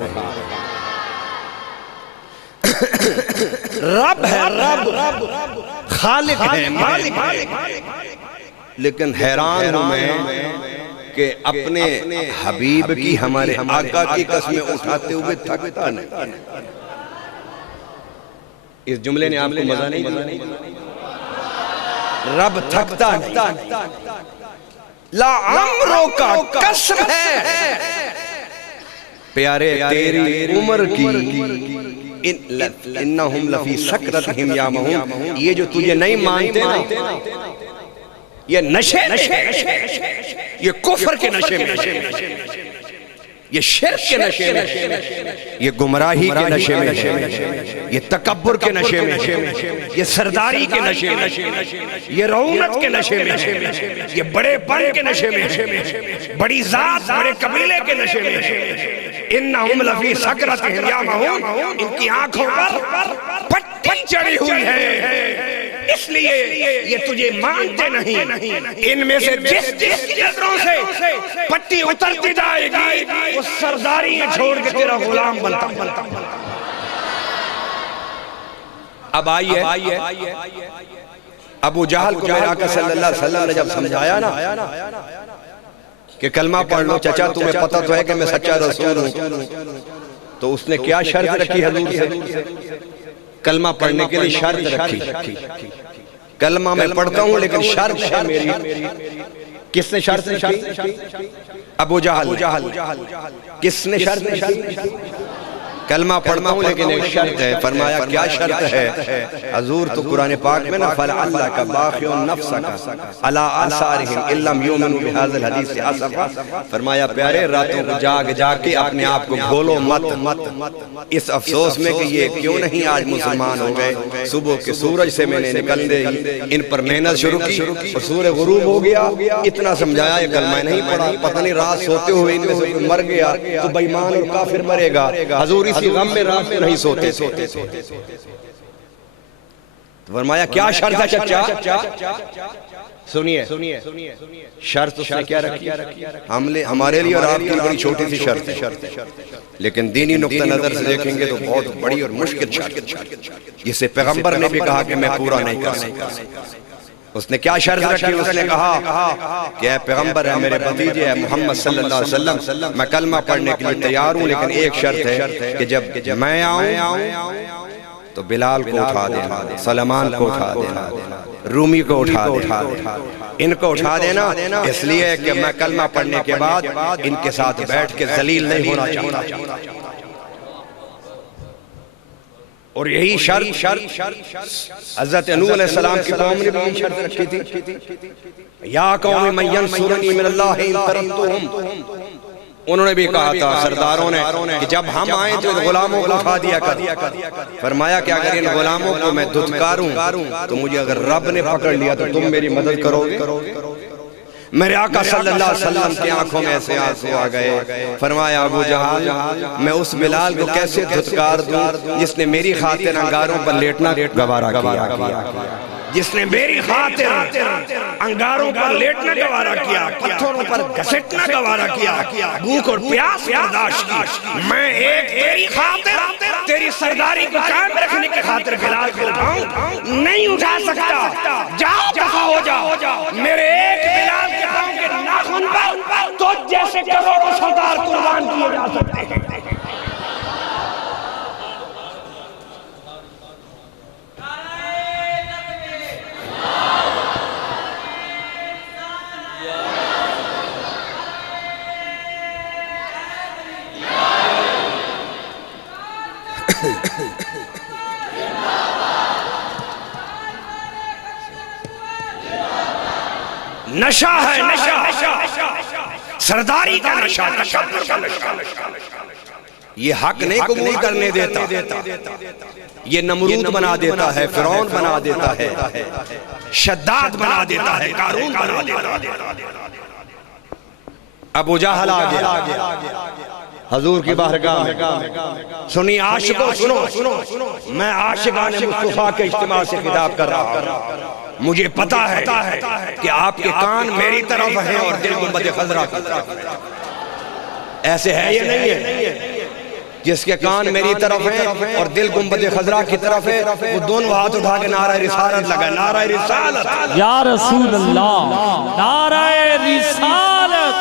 رب ہے، رب خالق ہے، مالک ہے، لیکن حیران ہوں میں کہ اپنے حبیب کی، ہمارے آقا کی قسمیں اٹھاتے ہوئے تھکتا نہیں۔ اس جملے نے آپ کو مزہ نہیں؟ رب تھکتا نہیں۔ لعمرک قسم ہے پیارے تیری عمر کی، انہم لفی سکرتہم یعمہون، یہ جو تجھے نہیں مانتے نا، یہ نشے یہ کفر کے نشے میں، یہ شرک کے نشے میں، یہ گمراہی کے نشے میں، یہ تکبر کے نشے میں، یہ سرداری کے نشے میں، یہ رعونت کے نشے میں، یہ بڑے پن کے نشے میں، بڑی ذات بڑے قبیلے کے نشے میں، انہم لفی سکرتہم یعمہون، ان کی آنکھوں پر پٹی چڑھی ہوئی ہے، اس لیے یہ تجھے مانتے نہیں، ان میں سے جس کی نظروں سے پٹی اترتی جائے گی وہ سرداری چھوڑ کے تیرا غلام بنتا۔ اب آئیے ابو جہل کو میرے آقا صلی اللہ علیہ وسلم نے جب سمجھایا نا کہ کلمہ پڑھ لو چچا تمہیں پتہ تو ہے کہ میں سچا رسول ہوں، تو اس نے کیا شرط رکھی حضور سے؟ کلمہ پڑھنے کے لیے شرط رکھی، کلمہ میں پڑھتا ہوں لیکن شرط ہے میری۔ کس نے شرط رکھی؟ ابو جہل۔ کس نے شرط رکھی؟ کلمہ پڑھتا ہوں لیکن ایک شرط ہے۔ فرمایا کیا شرط ہے؟ حضور تو قرآن پاک میں نا فَلَعَلَّكَ بَاخِعٌ نَفْسَكَ عَلَىٰ آثَارِهِمْ إِن لَّمْ يُؤْمِنُوا بِهَٰذَا الْحَدِيثِ آسَفًا۔ فرمایا پیارے راتوں کو جاگ کے اپنے آپ کو گھولو مت اس افسوس میں کہ یہ کیوں نہیں آج مسلمان ہو گئے۔ صبح کے سورج سے میں نے نکلنے ان پر محنت شروع کی اور سورج غروب ہو گیا، اتنا سمجھایا یہ کلمہ نہیں پڑھا، پتہ نہیں رات سوتے ہوئے ان میں سے کوئی مر گیا تو بے ایمان اور کافر مرے گا۔ حضور اسی غم میں رات میں نہیں سوتے۔ فرمایا کیا شرط ہے چچا؟ سنیے شرط اس نے کیا رکھی؟ ہمارے لیے اور آپ کی بڑی چھوٹی سی شرط ہے، لیکن دینی نقطہ نظر سے دیکھیں گے تو بہت بڑی اور مشکل شرط، جسے پیغمبر نے بھی کہا کہ میں پورا نہیں کر سکتا۔ اس نے کیا شرط رکھی؟ اس نے کہا کہ اے پیغمبر ہے میرے بھتیجے ہے محمد صلی اللہ علیہ وسلم، میں کلمہ پڑھنے کے لیے تیار ہوں لیکن ایک شرط ہے کہ جب میں آؤں تو بلال کو اٹھا دینا، سلمان کو اٹھا دینا، رومی کو اٹھا دینا، ان کو اٹھا دینا، اس لیے کہ میں کلمہ پڑھنے کے بعد ان کے ساتھ بیٹھ کے ذلیل نہیں ہونا چاہتا۔ اور یہی شرط حضرت نوح علیہ السلام کی قوم نے بھی یہ شرط رکھی تھی، یا قوم من ینصرنی من اللہ ان ترکتہم۔ انہوں نے بھی کہا تھا سرداروں نے کہ جب ہم آئیں تو ان غلاموں کو اٹھا دیا کر۔ فرمایا کہ اگر ان غلاموں کو میں دھتکاروں تو مجھے اگر رب نے پکڑ لیا تو تم میری مدد کرو گے؟ میرے آقا صلی اللہ علیہ وسلم کی آنکھوں میں ایسے آنسو آ گئے۔ فرمایا ابو جہل میں اس بلال کو کیسے دھتکار دوں جس نے میری خاطر انگاروں پر لیٹنا گوارا کیا، جس نے میری خاطر انگاروں پر لیٹنا گوارا کیا، پتھروں پر گھسٹنا گوارا کیا، بھوک اور پیاس برداشت کی۔ میں ایک تیری خاطر تیری سرداری کو قائم رکھنے کے خاطر بلال کو اٹھاؤں نہیں اٹھا سکتا۔ جاؤ دفع ہو جاؤ، میرے ایک بلال کے پاؤں کے ناخن پر تو جیسے کروڑوں سردار قربان کیے جا سکتے ہیں۔ نشہ ہے، نشہ سرداری کا نشہ، تکبر کا نشہ۔ یہ حق نہیں قبول کرنے دیتا، یہ نمرود بنا دیتا ہے، فرعون بنا دیتا ہے، شداد بنا دیتا ہے، قارون بنا دیتا ہے۔ ابو جہل آ گیا حضور کی بارگاہ میں۔ سنی عاشقوں سنو، میں عاشقان مصطفیٰ کے اجتماع سے خطاب کر رہا ہوں۔ مجھے پتا ہے کہ آپ کے کان میری طرف ہیں اور دل گنبد خضرا کی طرف۔ ایسے ہے یا نہیں ہے؟ جس کے کان میری طرف ہیں اور دل گنبد خضرا کی طرف ہے وہ دونوں ہاتھ اٹھا کے نعرہ رسالت لگا، نعرہ رسالت یا رسول اللہ، نعرہ رسالت،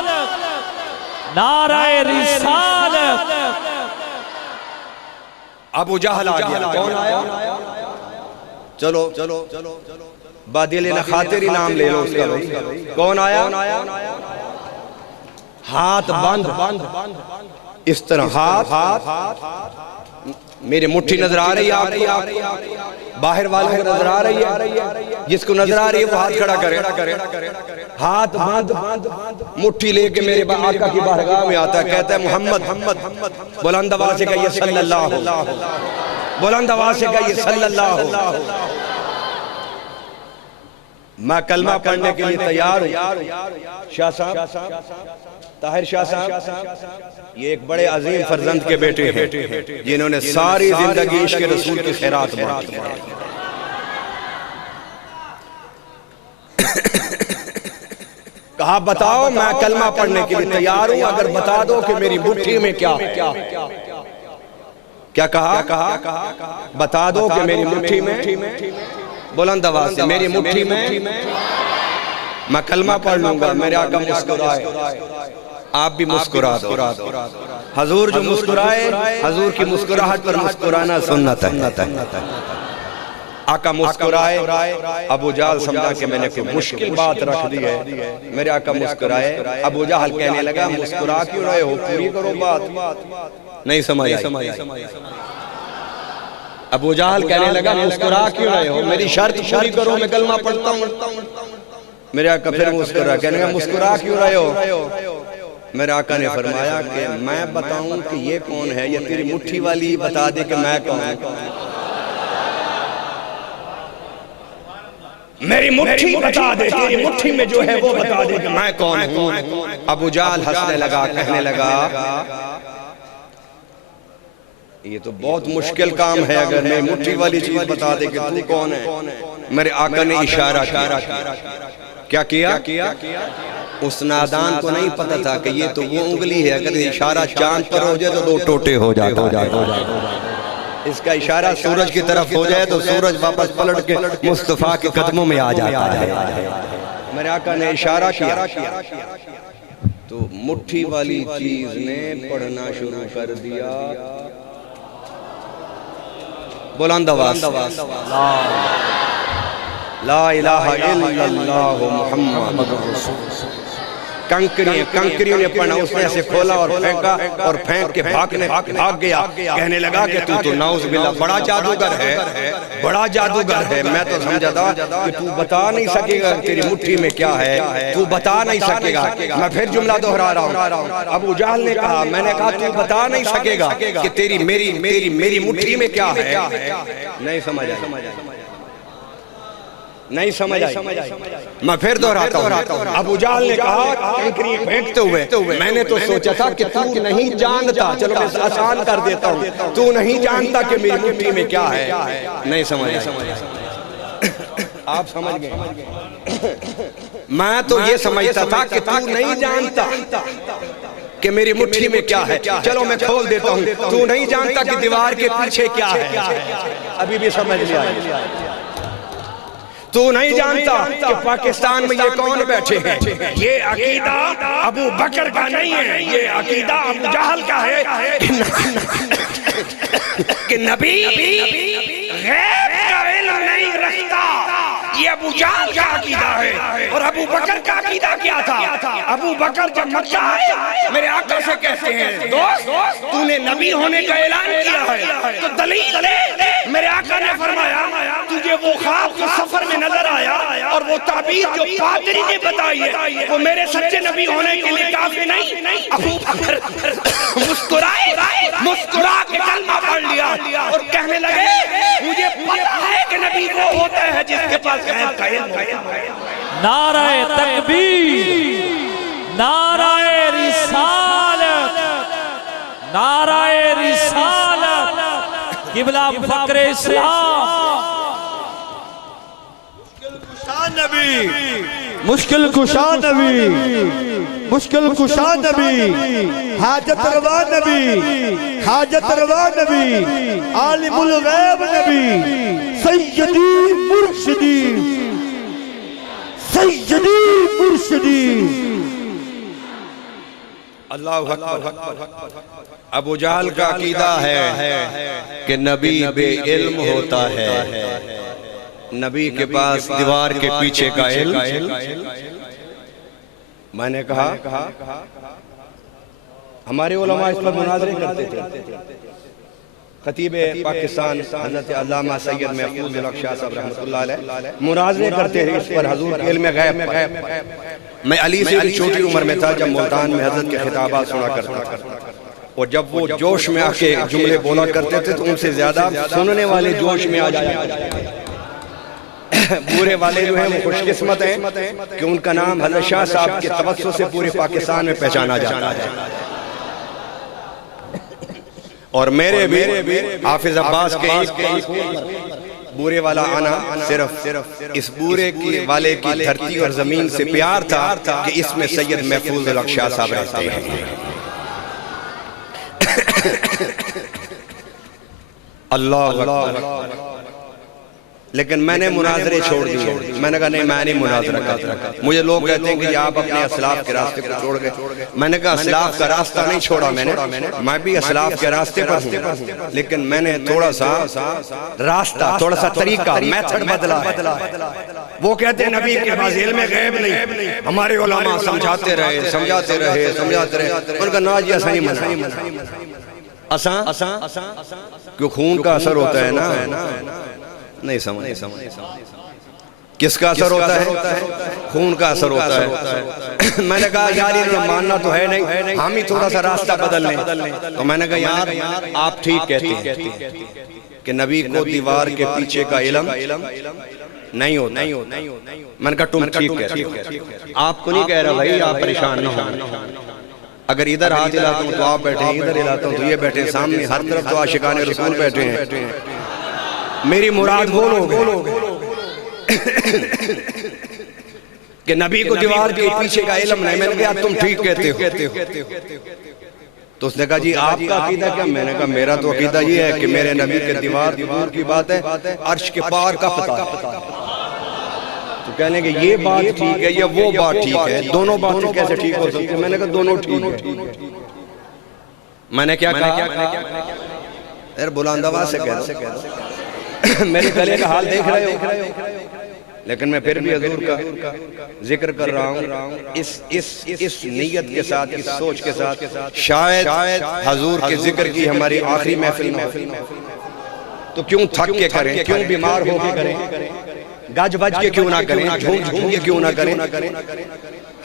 نعرہ رسالت۔ ابو جہل آ گیا۔ کون آیا؟ چلو بادل خاطری نام لے لو اس کا۔ کون آیا؟ ہاتھ بند اس طرح، ہاتھ میرے مٹھی نظر آ رہی ہے آپ کو، باہر والوں کو نظر آ رہی ہے، جس کو نظر آ رہی ہے وہ ہاتھ کھڑا کرے. ہاتھ باندھ مٹھی لے کے میرے آقا کی بارگاہ میں آتا ہے, کہتا ہے محمد, بلند آواز سے کہیے صلی اللہ, بلند آواز سے کہیے صلی اللہ. میں کلمہ پڑھنے کے لیے تیار ہوں. شاہ صاحب, طاہر شاہ صاحب, یہ ایک بڑے عظیم فرزند کے بیٹے ہیں جنہوں نے ساری زندگی عشق رسول کی خیرات بانٹی ہے. کہا بتاؤ میں کلمہ پڑھنے کے لیے تیار ہوں اگر بتا دو کہ میری مٹھی میں کیا ہے. کیا کہا؟ بتا دو کہ میری مٹھی میں, بلند آواز سے, میری مٹھی میں میں کلمہ پڑھ لوں گا. میرے آقا مسکرائے, آپ بھی مسکرا دو. حضور جو مسکرائے, حضور کی مسکراہٹ پر مسکرانا سنت ہے. آقا مسکرائے, ابو جہل سمجھا کہ میں نے کوئی مشکل بات رکھ دی ہے. میرے آقا مسکرائے, ابو جہل کہنے لگا مسکرا کیوں رہے ہو, پوری کرو بات. نہیں سمجھ آئی. ابو جہل کہنے لگا مسکرا کیوں رہے ہو, میری شرط پوری کرو, میں کلمہ پڑھتا ہوں. میرے آقا پھر مسکرا, کہنے لگا مسکرا کیوں رہے ہو. میرے آقا نے فرمایا کہ میں بتاؤں کہ یہ کون ہے, یہ تیری مٹھی والی بتا دے کہ میں کون ہوں. میری مٹھی بتا دے, تیری مٹھی میں جو ہے وہ بتا دے کہ میں کون ہوں. ابو جہل ہنسنے لگا, کہنے لگا یہ تو بہت مشکل کام ہے, اگر میں مٹھی والی چیز بتا دے کہ تو کون ہے. میرے آقا نے اشارہ کیا. اس نادان کو نہیں پتا تھا کہ یہ تو وہ انگلی ہے, اگر اشارہ چاند پر ہو جائے تو 2 ٹوٹے ہو جاتا. اس کا اشارہ سورج کی طرف ہو جائے تو سورج واپس پلٹ کے مصطفیٰ کے قدموں میں آ جاتا ہے. میرے آقا نے اشارہ کیا تو مٹھی والی چیز نے پڑھنا شروع کر دیا. بلند آواز, لا الہ الا اللہ محمد رسول. کنکریوں نے پڑھنا, اس نے ایسے کھولا اور پھینکا, اور پھینک کے بھاگ گیا. کہنے لگا کہ تو نعوذ باللہ بڑا جادوگر ہے, بڑا جادوگر ہے. میں تو سمجھا تھا کہ تو بتا نہیں سکے گا تیری مٹھی میں کیا ہے, تو بتا نہیں سکے گا. میں پھر جملہ دہرا رہا ہوں. ابو جہل نے کہا, میں نے کہا تو بتا نہیں سکے گا کہ تیری میری مٹھی میں کیا ہے. نہیں سمجھا, نہیں سمجھ آئی. میں پھر دہراتا ہوں. ابو جہل نے کہا کنکری پھینکتے ہوئے, میں نے تو سوچا تھا کہ تو نہیں جانتا, چلو میں آسان کر دیتا ہوں, تو نہیں جانتا کہ میری مٹھی میں کیا ہے. نہیں سمجھ آئی. آپ سمجھ گئے. میں تو یہ سمجھتا تھا کہ تو نہیں جانتا کہ میری مٹھی میں کیا ہے. چلو میں کھول دیتا ہوں, تو نہیں جانتا کہ دیوار کے پیچھے کیا ہے. ابھی بھی سمجھ نہیں آئی. تو نہیں جانتا کہ پاکستان میں یہ کون بیٹھے ہیں. یہ عقیدہ ابو بکر کا نہیں ہے, یہ عقیدہ ابو جہل کا ہے کہ نبی غیب کا علم نہیں رکھتا. یہ ابو جہل کا عقیدہ ہے. اور ابو بکر کا عقیدہ کیا تھا. ابو بکر جب مکہ آئے, میرے آقا سے کہتے ہیں دوست تو نے نبی ہونے کا اعلان کیا ہے تو دلیل دے. میرے آقا نے فرمایا تجھے وہ خواب جو سفر میں نظر آیا اور وہ تعبیر جو پادری نے بتائی ہے وہ میرے سچے نبی ہونے کے لیے کافی نہیں. ابو بکر مسکرا کے کلمہ پڑھ لیا اور کہنے لگے مجھے پتہ ہے کہ نبی وہ ہوتا ہے جس کے پاس غیب کا علم ہے. نعرہ تکبیر, نعرہ رسالت, نعرہ رسالت, قبلہ فقر اسلام. مشکل کشا نبی, مشکل کشا نبی, حاجت روا نبی, حاجت روا نبی, عالم الغیب نبی, سیدی مرشدی, سیدی مرشدی. اللہ اکبر. ابو جہل کا عقیدہ ہے کہ نبی بے علم ہوتا ہے, نبی کے پاس دیوار کے پیچھے کا علم. میں نے کہا ہمارے علماء اس پر مناظرے کرتے تھے, خطیب پاکستان حضرت علامہ سید محفوظ الحق شاہ صاحب رحمۃ اللہ علیہ مناظرے کرتے ہیں اس پر حضور کے علم غیب پر۔ میں علی سے بھی چھوٹی عمر میں تھا جب ملتان میں حضرت کے خطابات سنا کرتا تھا، اور جب وہ جوش میں آ کے جملے بولا کرتے تھے تو ان سے زیادہ سننے والے جوش میں آ جایا کرتے تھے۔ پورے والے جو ہیں وہ خوش قسمت ہیں کہ ان کا نام حضرت شاہ صاحب کے توسط سے پورے پاکستان میں پہچانا جاتا ہے۔ اور میرے بھی حافظ عباس کے ایک بورے والا آنا صرف اس بورے کی والے کی دھرتی اور زمین سے پیار تھا کہ اس میں سید محفوظ الحق شاہ صاحب رہتے ہیں۔ اللہ لیکن میں نے مناظرے چھوڑ دیے، میں نے کہا نہیں میں نہیں مناظرہ کرتا۔ مجھے لوگ کہتے ہیں کہ آپ اپنے اسلاف کے راستے کو چھوڑ گئے، میں نے کہا اسلاف کا راستہ نہیں چھوڑا میں بھی اسلاف کے راستے پر ہوں، لیکن میں نے تھوڑا سا راستہ تھوڑا سا طریقہ میتھڈ بدلا ہے۔ وہ کہتے ہیں نبی کے پاس علم غیب نہیں، ہمارے علماء سمجھاتے رہے ان کا ناجی ایسا نہیں منا اساں کیوں خون کا اثر ہوتا ہے نا، نہیں سمجھ کس کا اثر ہوتا ہے؟ خون کا اثر ہوتا ہے۔ میں نے کہا یار یہ ماننا تو ہے نہیں، ہم ہی تھوڑا سا راستہ بدل لیں۔ تو میں نے کہا یار آپ ٹھیک کہتے ہیں کہ نبی کو دیوار کے پیچھے کا علم نہیں ہوتا۔ میں نے کہا تم ٹھیک کہتے ہو، آپ کو نہیں کہہ رہا بھائی آپ پریشان نہ ہوں، اگر ادھر ہاتھ ہلاتا ہوں تو آپ بیٹھے ہیں، ادھر ہلاتا ہوں تو یہ بیٹھے ہیں، سامنے ہر طرف تو عاشقان رسول بیٹھے ہیں۔ میری مراد وہ لوگ کہ نبی کو دیوار کے پیچھے کا علم نہیں۔ میں نے کہا تم ٹھیک کہتے ہو، تو اس نے کہا جی آپ کا عقیدہ کیا؟ میں نے کہا میرا تو عقیدہ یہ ہے کہ میرے نبی کے دیوار دور کی بات ہے، عرش کے پار کا پتہ ہے۔ تو کہنے کہ یہ بات ٹھیک ہے یا وہ بات ٹھیک ہے، دونوں باتیں کیسے ٹھیک ہو سکتی ہیں؟ میں نے کہا دونوں ٹھیک ہے۔ میں نے کیا کہا؟ یار بلند آواز سے کہہ دو، میرے گلے کا حال دیکھ رہے ہو، لیکن میں پھر بھی حضور کا ذکر کر رہا ہوں اس نیت کے ساتھ، اس سوچ کے ساتھ شاید حضور کے ذکر کی ہماری آخری محفل تو کیوں تھک کے کریں، کیوں بیمار ہو کے کریں، گج بج کے کیوں نہ کریں، جھوم جھوم کے کیوں نہ کریں،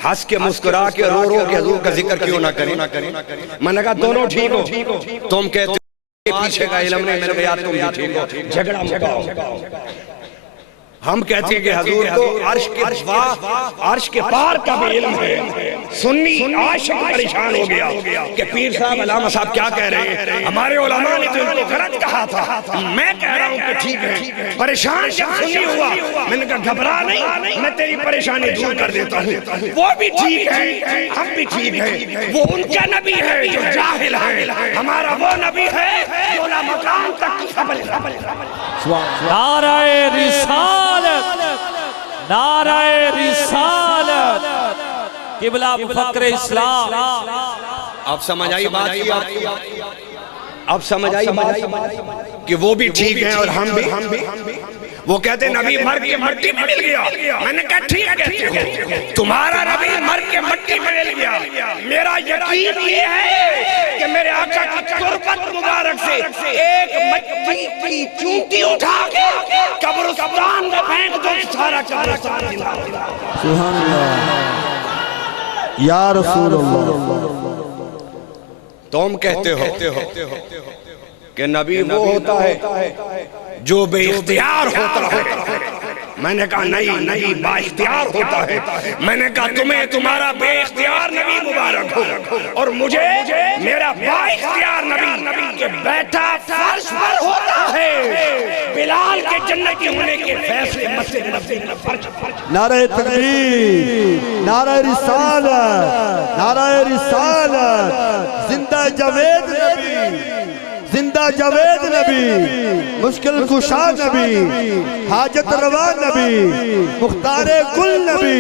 ہنس کے مسکرا کے رو رو کے حضور کا ذکر کیوں نہ کریں۔ میں نے کہا دونوں ٹھیک ہو، تم کہتے پیچھے کا علم نہیں، میں نے کہا یار تم بھی ٹھیک ہو، جھگڑا مکاؤ۔ ہم کہتے ہیں کہ حضور کو عرش کے پار کا بھی علم ہے۔ سنی عاشق پریشان ہو گیا کہ پیر صاحب علامہ صاحب کیا کہہ رہے ہیں، ہمارے علماء نے تو ان کو غلط کہا تھا، میں کہہ رہا ہوں کہ ٹھیک ہے۔ پریشان جب سنی ہوا میں نے کہا گھبرا نہیں، میں تیری پریشانی دور کر دیتا ہوں، وہ بھی ٹھیک ہے ہم بھی ٹھیک ہیں۔ وہ ان کا نبی ہے جو جاہل ہے، ہمارا وہ نبی ہے جو لا مقام تک خبر۔ نعرہ رسالت، نعرہ رسالت، قبلہ مفکر اسلام۔ اب سمجھ آئی بات کی؟ اب سمجھ آئی بات کہ وہ بھی ٹھیک ہیں اور ہم بھی؟ وہ کہتے ہیں نبی مر کے مٹی میں مل گیا، میں نے کہا ٹھیک کہتے ہو، تمہارا نبی مر کے مٹی میں مل گیا، میرا یقین یہ ہے کہ میرے آقا کی تربت مبارک سے ایک مٹی کی چونٹی اٹھا کے قبرستان میں پھینک دو، سارا قبرستان زندہ ہو جائے۔ سبحان اللہ یا رسول اللہ۔ تم کہتے ہو کہ نبی وہ ہوتا ہے جو بے اختیار ہوتا ہے، میں نے کہا نہیں، نبی با اختیار ہوتا ہے۔ میں نے کہا تمہیں تمہارا بے اختیار نبی مبارک ہو، اور مجھے میرا با اختیار نبی کہ بیٹھا فرش پر ہوتا ہے، بلال کے جنتی ہونے کے فیصلے مسجد نبوی فرش۔ نعرہ تکبیر، نعرہ رسالت، نعرہ رسالت، زندہ جاوید نبی، زندہ جاوید نبی، مشکل کشا نبی، حاجت روا نبی، مختار کل نبی،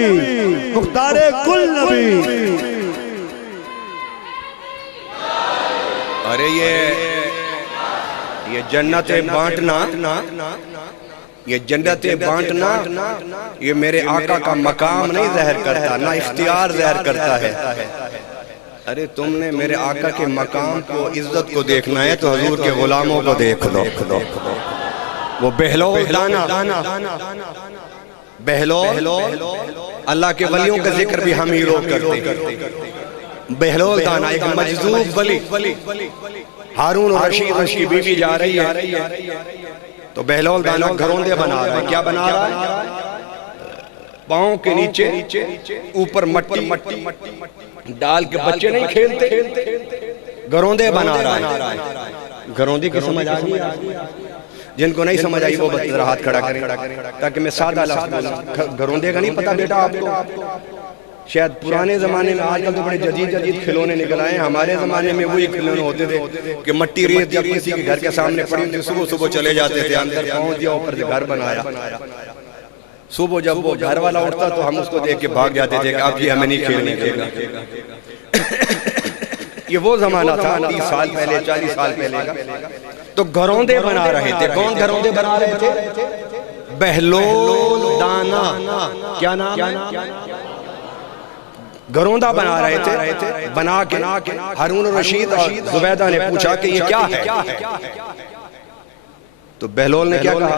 مختار کل نبی۔ ارے یہ جنت بانٹنا، یہ جنت بانٹنا یہ میرے آقا کا مقام نہیں ظاہر کرتا، نہ اختیار ظاہر کرتا ہے۔ ارے تم نے میرے آقا کے مقام کو عزت کو دیکھنا ہے تو حضور کے غلاموں کو دیکھ لو. وہ بہلول دانا بہلول اللہ کے ولیوں کا ذکر بھی ہم ہی لوگ کرتے ہیں. بہلول دانا ایک مجذوب ولی ہارون رشید اس کی بیوی جا رہی ہے تو بہلول دانا گھروندے بنا رہا ہے. کیا بنا رہا ہے؟ پاؤں کے نیچے اوپر مٹی ڈال کے بچے نہیں کھیلتے گھروندے بنا رہا ہے. گھروندے کی سمجھ آگئی؟ جن کو نہیں سمجھ آئی وہ ذرا ہاتھ کھڑا کریں تاکہ میں سادہ لفظ بولوں. گھروندے کا نہیں پتا بیٹا آپ کو؟ شاید پرانے زمانے میں، آج کل تو بڑے جدید کھلونے نکل آئے ہیں. ہمارے زمانے میں وہی کھلونے ہوتے تھے کہ مٹی ریت جب کسی کے گھر کے سامنے پڑی تھی صبح چلے جاتے تھے، اندر پہنچ دیا، اوپر سے گھر بنایا. صبح جب وہ گھر والا اٹھتا تو ہم اس کو دیکھ کے بھاگ جاتے تھے کہ اب یہ ہمیں نہیں کھیلنے دے گا. یہ وہ زمانہ تھا 30 سال پہلے 40 سال پہلے کا. تو گھروندے بنا رہے تھے. کون گھروندے بنا رہے تھے؟ بہلول دانا. کیا نام؟ گھروندہ بنا رہے تھے. بنا کے ہارون رشید اور زبیدہ نے پوچھا کہ یہ کیا ہے؟ تو بہلول نے کیا کہا؟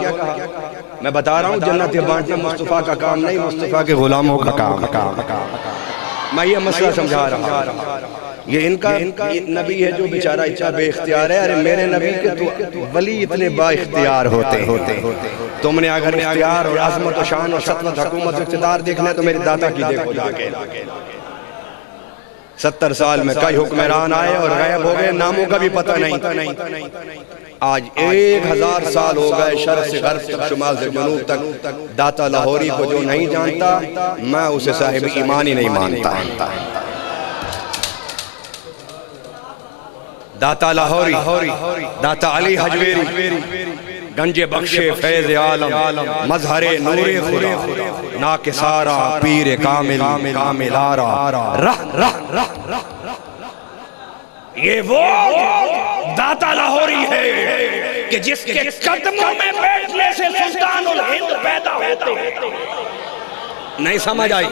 میں بتا رہا ہوں جنت بانٹنا مصطفیٰ کا کام نہیں، مصطفیٰ کے غلاموں کا کام. میں یہ مسئلہ سمجھا رہا ہوں. یہ ان کا نبی ہے جو بیچارہ اچھا بے اختیار ہے. ارے میرے نبی کے تو ولی اتنے با اختیار ہوتے. تم نے اگر اختیار اور عظمت و شان اور سطوت حکومت اقتدار دیکھنا ہے تو میری دادا کی دیکھو جا کے. 70 سال میں کئی حکمران آئے اور غائب ہو گئے، ناموں کا بھی پتہ نہیں. آج 1000 سال ہو گئے شرق سے غرب تک، شمال سے جنوب تک. داتا لاہوری کو جو نہیں جانتا میں اسے صاحب ایمان ہی نہیں مانتا. داتا لاہوری، داتا علی حجویری، گنج بخش فیض عالم، مظہر نور خدا، ناکسارا پیر کامل آرا. یہ وہ داتا لاہوری ہے کہ جس کے قدموں میں بیٹھنے سے سلطان الہند پیدا ہوتے ہیں. نہیں سمجھ آئی؟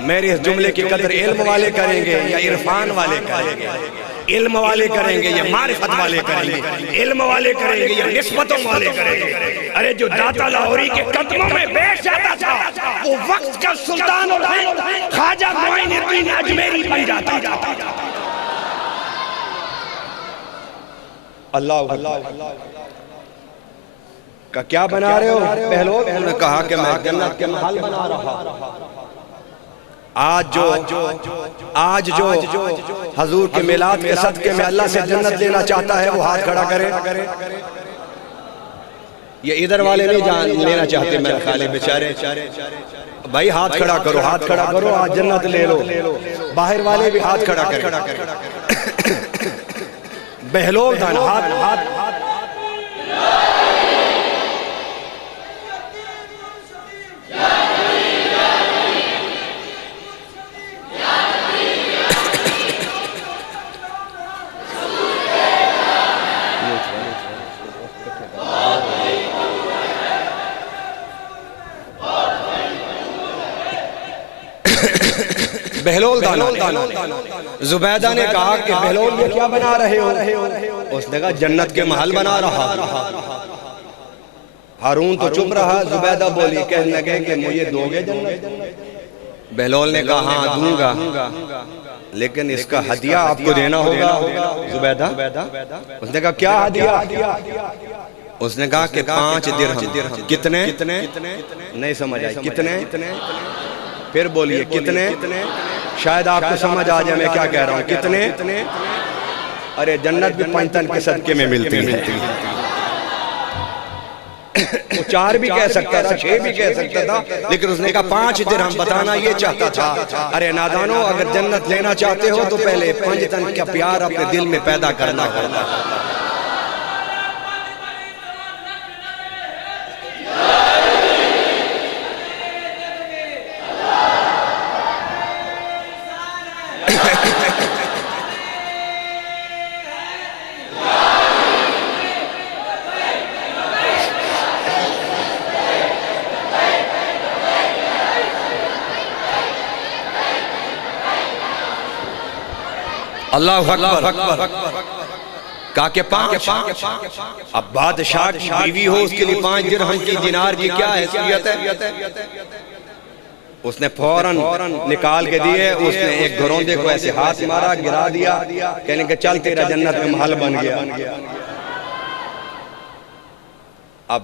میرے اس جملے کی قدر علم والے کریں گے یا عرفان والے کریں گے؟ علم والے کریں گے یا معرفت والے کریں گے؟ علم والے کریں گے یا نسبتوں والے کریں گے؟ ارے جو داتا لاہوری کے قدموں میں بیٹھ جاتا تھا وہ وقت کا سلطان الہند خواجہ معین الدین اجمیری بن جاتا تھا. اللہ کا کیا بنا رہے ہو بہلول؟ انہوں نے کہا کہ میں جنت کے محل بنا رہا. آج جو حضور کے میلاد کے صدقے میں اللہ سے جنت لینا چاہتا ہے وہ ہاتھ کھڑا کرے. یہ ادھر والے نہیں جان لینا چاہتے میرے خیال بیچارے. بھائی ہاتھ کھڑا کرو، آج جنت لے لو. باہر والے بھی ہاتھ کھڑا کریں. بہلول دانا ہاتھ. بہلول دانا. زبیدہ نے کہا کہ بہلول یہ کیا بنا رہے ہو؟ اس نے کہا جنت کے محل بنا رہا. ہارون تو چپ رہا. زبیدہ بولی کہنے لگے کہ مجھے دو گے جنت؟ بہلول نے کہا ہاں دوں گا، لیکن اس کا ہدیہ آپ کو دینا ہوگا. زبیدہ اس نے کہا کیا ہدیہ؟ اس نے کہا کہ 5 درہم. کتنے؟ نہیں سمجھ آئی. کتنے؟ پھر بولیے کتنے؟ شاید آپ کو سمجھ آ جائے میں کیا کہہ رہا ہوں. کتنے؟ ارے جنت بھی 5 تن کے صدقے میں ملتی ہے. وہ 4 بھی کہہ سکتا تھا، 6 بھی کہہ سکتا تھا، لیکن اس نے کہا 5 درہم. بتانا یہ چاہتا تھا ارے نادانو اگر جنت لینا چاہتے ہو تو پہلے 5 تن کا پیار اپنے دل میں پیدا کرنا ہوگا. اللہ اکبر. کہا کہ 5. اب بادشاہ کی بیوی ہو، اس کے لیے 5 درہم کی دینار کی کیا حیثیت ہے؟ اس نے فوراً نکال کے دیے. اس نے ایک گھروندے کو ایسے ہاتھ مارا، گرا دیا، کہنے کہ چل تیرا جنت میں محل بن گیا. اب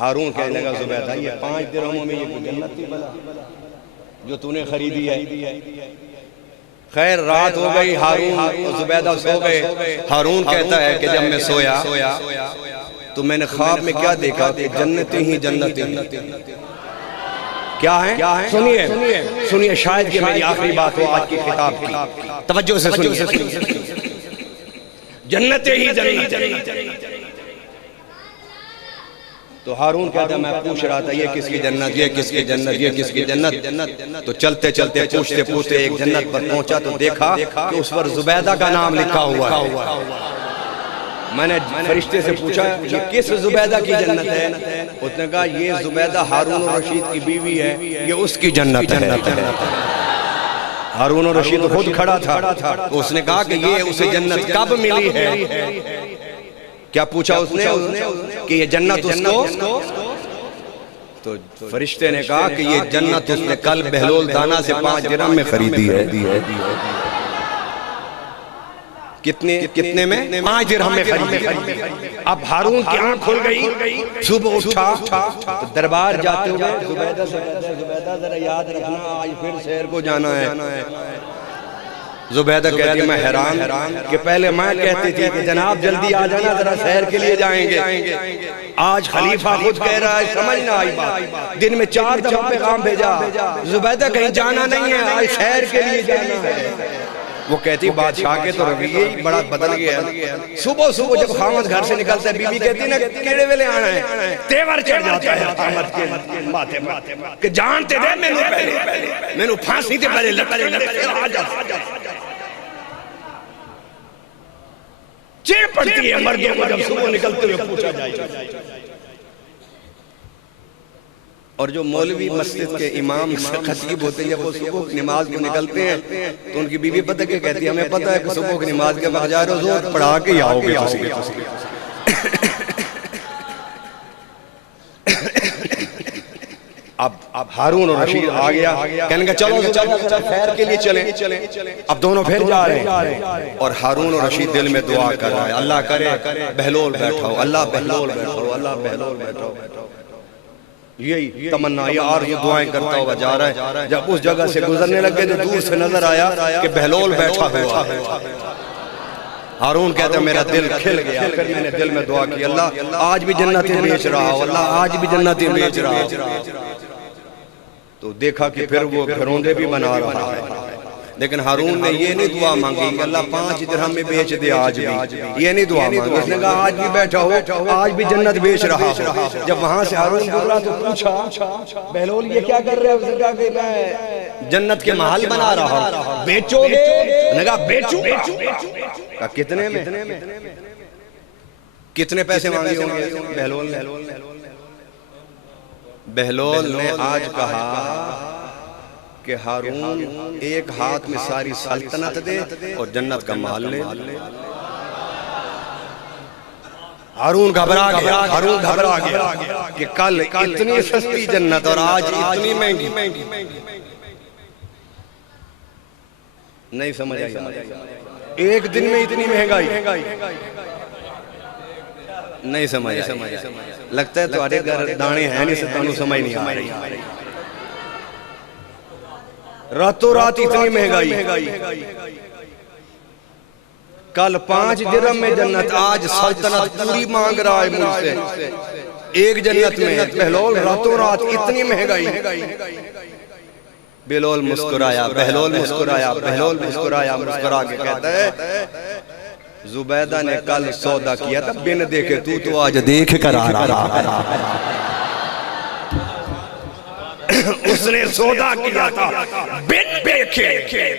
ہارون کہنے لگا زبیدہ یہ 5 درہموں میں یہ جنت تھی بلا جو تو نے خریدی ہے. خیر رات ہو گئی، ہارون اور زبیدہ سو گئے. ہارون کہتا ہے کہ جب میں سویا تو میں نے خواب میں کیا دیکھا کہ جنتیں ہی جنتیں. کیا ہے؟ سنیے شاید کہ میری آخری بات ہو آج کی خطاب کی. توجہ سے سنیے. جنتیں ہی جنتیں. تو ہارون کہتا ہے میں پوچھ رہا تھا یہ کس کی جنت، یہ کس کی جنت، یہ کس کی جنت. تو چلتے چلتے پوچھتے پوچھتے ایک جنت پر پہنچا تو دیکھا کہ اس پر زبیدہ کا نام لکھا ہوا ہے. میں نے فرشتے سے پوچھا یہ کس زبیدہ کی جنت ہے؟ اس نے کہا یہ زبیدہ ہارون الرشید کی بیوی ہے، یہ اس کی جنت ہے. ہارون الرشید خود کھڑا تھا. اس نے کہا کہ یہ اسے جنت کب ملی ہے؟ کیا پوچھا اس نے کہ یہ جنت اس کو؟ تو فرشتے نے کہا کہ یہ جنت اس نے کل بہلول دانا سے 5 درہم میں خریدی ہے. کتنے میں؟ 5 درہم میں خریدی. اب ہارون کی آنکھ کھل گئی، صبح اٹھا تو دربار جاتے ہوئے زبیدہ سے کہتا ہے زبیدہ ذرا یاد رکھنا آج پھر سحر کو جانا ہے. زبیدہ کہتی ہے میں حیران کہ پہلے میں کہتی تھی کہ جناب جلدی آ جانا ذرا سحر کے لیے جائیں گے. آج خلیفہ خود کہہ رہا ہے سمجھ نہ آئی بات. دن میں 4 دفعہ پیغام بھیجا. زبیدہ کہیں جانا نہیں ہے، آج سحر کے لیے جانا ہے. وہ کہتی بادشاہ کے تو رویے ہی بڑا بدل گیا. صبح جب خامد گھر سے نکلتا ہے بیوی کہتی نا کیڑے ویلے آنا ہے، تیور چڑھ جاتا ہے خامد کے ماتھے کہ جانتے دے میں نو پھانسی تے پہلے لٹے آ جا. چڑ پڑتی ہے مردوں کو جب صبح نکلتے ہوئے پوچھا جائے. اور جو مولوی مسجد کے امام خطیب ہوتے ہیں جب وہ صبح کی نماز کو نکلتے ہیں تو ان کی بیوی پتہ کیا کہتی ہے ہمیں پتہ ہے کہ صبح کی نماز کے وقت جا رہے ہو زور پڑھا کے ہی آؤ گے. اب ہارون اور رشید آ گیا، کہنے کا چلو خیر کے لیے چلیں. اب دونوں پھر جا رہے ہیں اور ہارون اور رشید دل میں دعا کر رہا ہے اللہ کرے بہلول بیٹھا ہو، اللہ بہلول بیٹھا ہو، اللہ بہلول بیٹھا ہو. یہی تمنا یہ آرزو دعائیں کرتا ہوا جا رہا ہے. جب اس جگہ سے گزرنے لگے تو دور سے نظر آیا کہ بہلول بیٹھا ہوا ہے. ہارون کہتا ہے میرا دل کھل گیا. پھر میں نے دل میں دعا کی اللہ آج بھی جنتیں بیچ رہا ہو، اللہ آج بھی جنتیں بیچ رہا ہو. تو دیکھا کہ پھر وہ گھروندے بھی بنا رہا ہے. لیکن ہارون نے یہ نہیں دعا مانگی کہ اللہ 5 درہم میں بیچ دے آج بھی، یہ نہیں دعا مانگی. اس نے کہا آج بھی بیٹھا ہو، آج بھی جنت بیچ رہا ہو. جب وہاں سے ہارون گزرا تو پوچھا بہلول یہ کیا کر رہے ہیں؟ اس نے کہا کہ میں جنت کے محل بنا رہا ہوں. بیچو گے؟ نے کہا بیچو. کہا کتنے میں؟ کتنے پیسے مانگے ہوں گے بہلول نے آج کہا کہ ہارون ایک ہاتھ میں ساری سلطنت دے اور جنت کا محل لے. ہارون گھبرا گیا کہ کل اتنی سستی جنت اور آج اتنی مہنگی. نہیں سمجھ آئی. ایک دن میں اتنی مہنگائی نہیں سمجھ آئی. لگتا ہے تمہارے گھر دانے ہیں نہیں سے تمہیں سمجھ نہیں آ رہی. راتوں رات اتنی مہنگائی. کل 5 درہم میں جنت، آج سلطنت پوری مانگ رہا ہے مجھ سے ایک جنت میں. بہلول راتوں رات اتنی مہنگائی. بہلول مسکرایا. مسکرا کے کہتا ہے زبیدہ نے کل سودا کیا تھا بن دیکھے، تو آج دیکھ کر آ رہا. اس نے سودا کیا تھا بن دیکھے.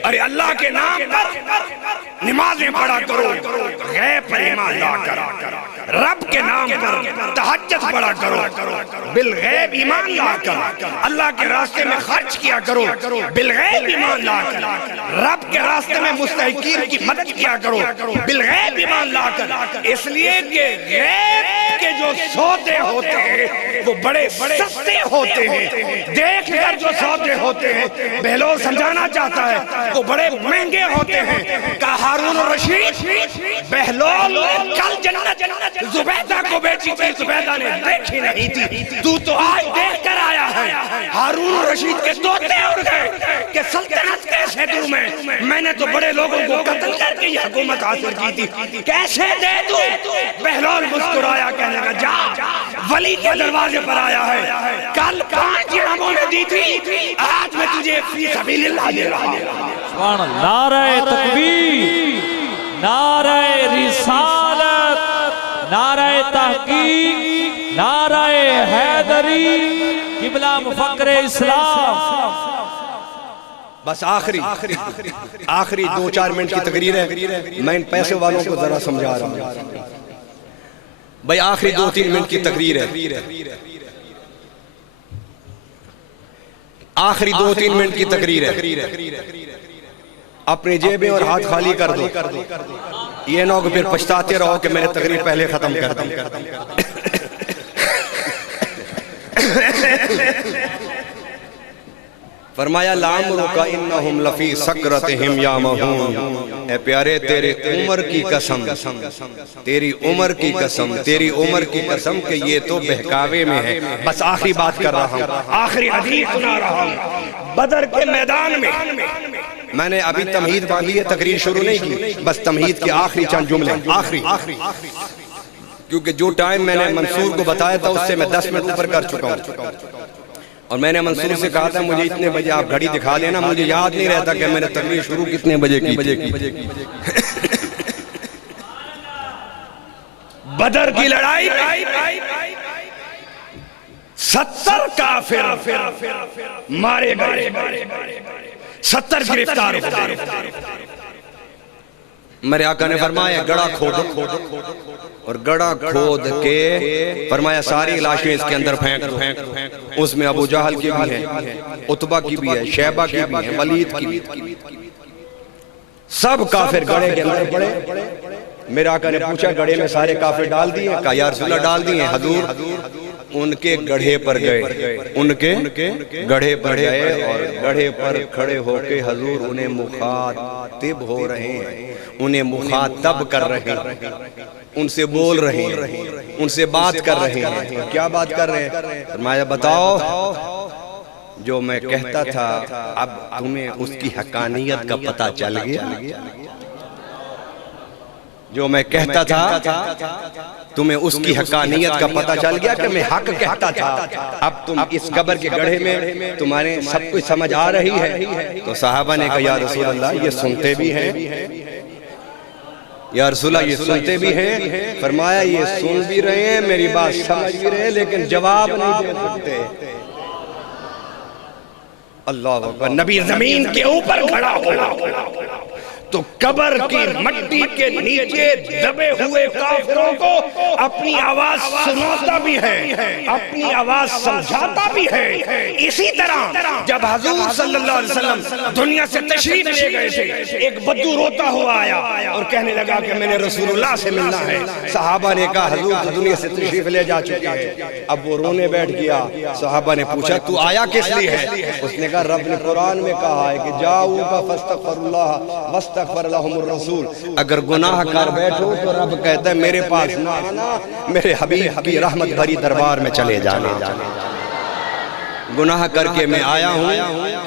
ارے اللہ کے نام پر نمازیں پڑھا کرو، غیب پر ایمان لا کر رب کے نام پر تہجد پڑھا کرو، بالغیب ایمان لا کر اللہ کے راستے میں خرچ کیا کرو، بالغیب ایمان لا کر رب کے راستے میں مستحقین کی مدد کیا کرو، بالغیب ایمان لا کر، اس لیے کہ غیب کے جو سودے ہوتے ہیں وہ بڑے سستے ہوتے ہیں، دیکھ کر جو سودے ہوتے ہیں بہلول سمجھانا چاہتا ہے وہ بڑے مہنگے ہوتے ہیں۔ کہا ہارون الرشید بہلول کل جنت زبیدہ کو بیچی تھی، زبیدہ نے دیکھی نہیں تھی، تو آج دیکھ کر آیا ہے۔ ہارون الرشید کے طوطے اڑ گئے کہ سلطنت کیسے دوں میں نے تو بڑے لوگوں کو قتل کر کے یہ حکومت حاصل کی تھی، کیسے دے دوں؟ بہلول مسکرایا، کہنے لگا جا، ولی کے دروازے پر آیا ہے، کل 5 درہموں نے دی تھی، آج میں تجھے فی سبیل اللہ دے رہا ہوں۔ سبحان اللہ، نعرہ تکبیر، نعرہ رسالت، نعرہ تحقیق، نعرہ حیدری، قبلہ مفکر اسلام۔ بس آخری 2-4 منٹ کی تقریر ہے، میں ان پیسے والوں کو ذرا سمجھا رہا ہوں بھائی، آخری 2-3 منٹ کی تقریر ہے، آخری 2-3 منٹ کی تقریر ہے، اپنی جیبیں اور ہاتھ خالی کر دو، یہ نہ ہو کہ پھر پچھتاتے رہو کہ میں نے تقریر پہلے ختم کر دی۔ فرمایا لَعَمْرُكَ إِنَّهُمْ لَفِي سَكْرَتِهِمْ يَعْمَهُونَ، اے پیارے تیرے عمر کی قسم، تیری عمر کی قسم، تیری عمر کی قسم کہ یہ تو بہکاوے میں ہے۔ بس آخری بات کر رہا ہوں، آخری حدیث سنا رہا ہوں۔ بدر کے میدان میں نے ابھی تمہید باندھی ہے، تقریر شروع نہیں کی، بس تمہید کے آخری چند جملے، آخری، کیونکہ جو ٹائم میں نے منصور کو بتایا تھا اس سے میں 10 منٹ اوپر کر چکا ہوں، اور میں نے منصور سے کہا تھا مجھے اتنے بجے آپ گھڑی دکھا دینا، مجھے یاد نہیں رہتا کہ میں نے تقریر شروع کتنے بجے کی۔ بدر کی لڑائی 70 کافر مارے گئے، 70 گرفتار ہوئے۔ میرے آقا نے فرمایا گڑا کھودو، اور گڑا کھود کے فرمایا ساری لاشیں اس کے اندر پھینک دو، اس میں ابو جہل کی بھی ہیں، عتبہ کی بھی ہے، شیبہ کی بھی ہے، ولید کی بھی، سب کافر گڑے کے اندر پڑے۔ میرے آقا نے پوچھا گڑے میں سارے کافر ڈال دیے؟ کہا یا رسول اللہ ڈال دیے حضور۔ ان کے گڑھے پر گئے، ان کے گڑھے پر گئے، اور گڑھے پر کھڑے ہو کے حضور انہیں مخاطب ہو رہے ہیں، انہیں مخاطب کر رہے ہیں، ان سے بول رہے ہیں، ان سے بات کر رہے ہیں۔ کیا بات کر رہے ہیں؟ فرمایا بتاؤ جو میں کہتا تھا اب تمہیں اس کی حقانیت کا پتہ چل گیا؟ جو میں کہتا تھا تمہیں اس کی حقانیت کا پتہ چل گیا کہ میں حق کہتا تھا، اب تم اس قبر کے گڑھے میں تمہارے سب کچھ سمجھ آ رہی ہے؟ تو صحابہ نے کہا یا رسول اللہ یہ سنتے بھی ہیں، یا رسول اللہ یہ سنتے بھی ہیں۔ فرمایا یہ سن بھی رہے ہیں، میری بات سمجھ بھی رہے ہیں، لیکن جواب نہیں دے سکتے۔ اللہ اکبر۔ نبی زمین کے اوپر کھڑا ہوا تو قبر کی مٹی کے نیچے دبے ہوئے کافروں کو اپنی آواز سناتا بھی ہے، اپنی آواز سمجھاتا بھی ہے۔ اسی طرح جب حضور صلی اللہ علیہ وسلم دنیا سے تشریف لے گئے تھے، ایک بدو روتا ہوا آیا اور کہنے لگا کہ میں نے رسول اللہ سے ملنا ہے۔ صحابہ نے کہا حضور دنیا سے تشریف لے جا چکے ہیں۔ اب وہ رونے بیٹھ گیا۔ صحابہ نے پوچھا تو آیا کس لیے ہے؟ اس نے کہا رب نے قرآن میں کہا ہے کہ جاؤگا فاستغفر اللہ واستغفر لهم الرسول، اگر گناہ کر بیٹھو تو رب کہتا ہے میرے پاس نہ آنا، میرے حبیب کی رحمت بھری دربار میں چلے جانا۔ گناہ کر کے میں آیا ہوں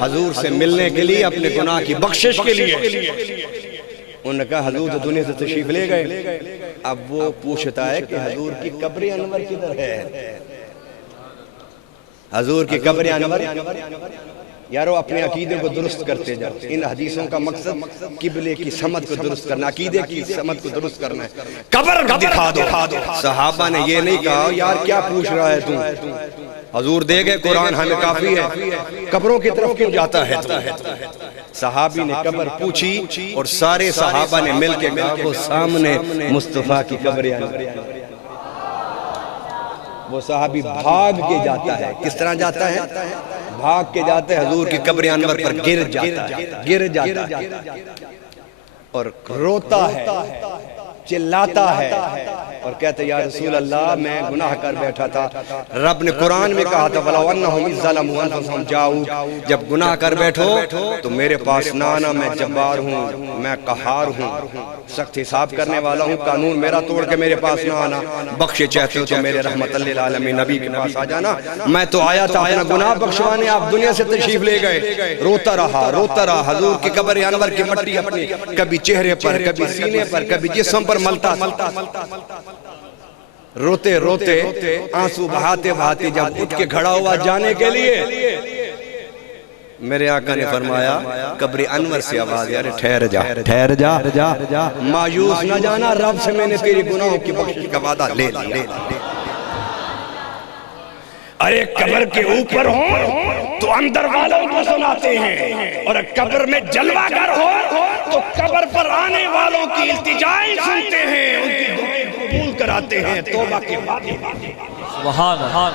حضور سے ملنے کے لیے، اپنے گناہ کی بخشش کے لیے۔ انہوں نے کہا حضور تو دنیا سے تشریف لے گئے، اب وہ پوچھتا ہے کہ حضور کی قبر انور کدھر ہے؟ حضور کی قبر انور، یارو اپنے عقیدے کو درست کرتے جاؤ۔ ان حدیثوں کا مقصد قبلے کی سمت کو درست کرنا، عقیدے کی سمت کو درست کرنا ہے۔ قبر دکھا دو۔ صحابہ نے یہ نہیں کہا یار کیا پوچھ رہا ہے تو، حضور دے گئے قرآن ہمیں کافی ہے، قبروں کی طرف کیوں جاتا ہے؟ صحابی نے قبر پوچھی اور سارے صحابہ نے مل کے کہا وہ سامنے مصطفیٰ کی قبر ہے۔ وہ صحابی بھاگ کے جاتا ہے. کس طرح جاتا ہے؟ بھاگ کے جاتا ہے, حضور کی قبر انور پر گر جاتا ہے اور روتا ہے, چلاتا ہے اور کہتا ہے یا رسول اللہ میں گناہ کر بیٹھا تھا. رب نے قرآن میں کہا تھا وَلَوْ أَنَّهُمْ إِذْ ظَلَمُوا أَنفُسَهُمْ جَاءُوكَ, جب گناہ کر بیٹھو تو میرے پاس نہ آنا, میں جبار ہوں, میں قہار ہوں, سخت حساب کرنے والا ہوں, قانون میرا توڑ کے میرے پاس نہ آنا. بخشے چاہتے ہو تو میرے رحمت للعالمین نبی کے پاس آ جانا. میں تو آیا تھا اپنا گناہ بخشوانے, آپ دنیا سے تشریف لے گئے. روتا رہا حضور کی قبر انور کی مٹی اپنی کبھی چہرے پر, کبھی سینے پر, کبھی جسم پر ملتا. روتے روتے آنسو بہاتے بہاتے جب اٹھ کے کھڑا ہوا جانے کے لیے, میرے آقا نے فرمایا قبر انور سے آواز, یار ٹھہر جا, مایوس نہ جانا, رب سے میں نے تیری گناہوں کی بخشش کا وعدہ لے لیا. ارے قبر کے اوپر ہو تو اندر والوں کو سناتے ہیں, اور قبر میں جلوہ گر ہو تو قبر پر آنے والوں کی التجائیں سنتے ہیں, ان کی دعائیں قبول کراتے ہیں. توبہ کے بعد سبحان اللہ.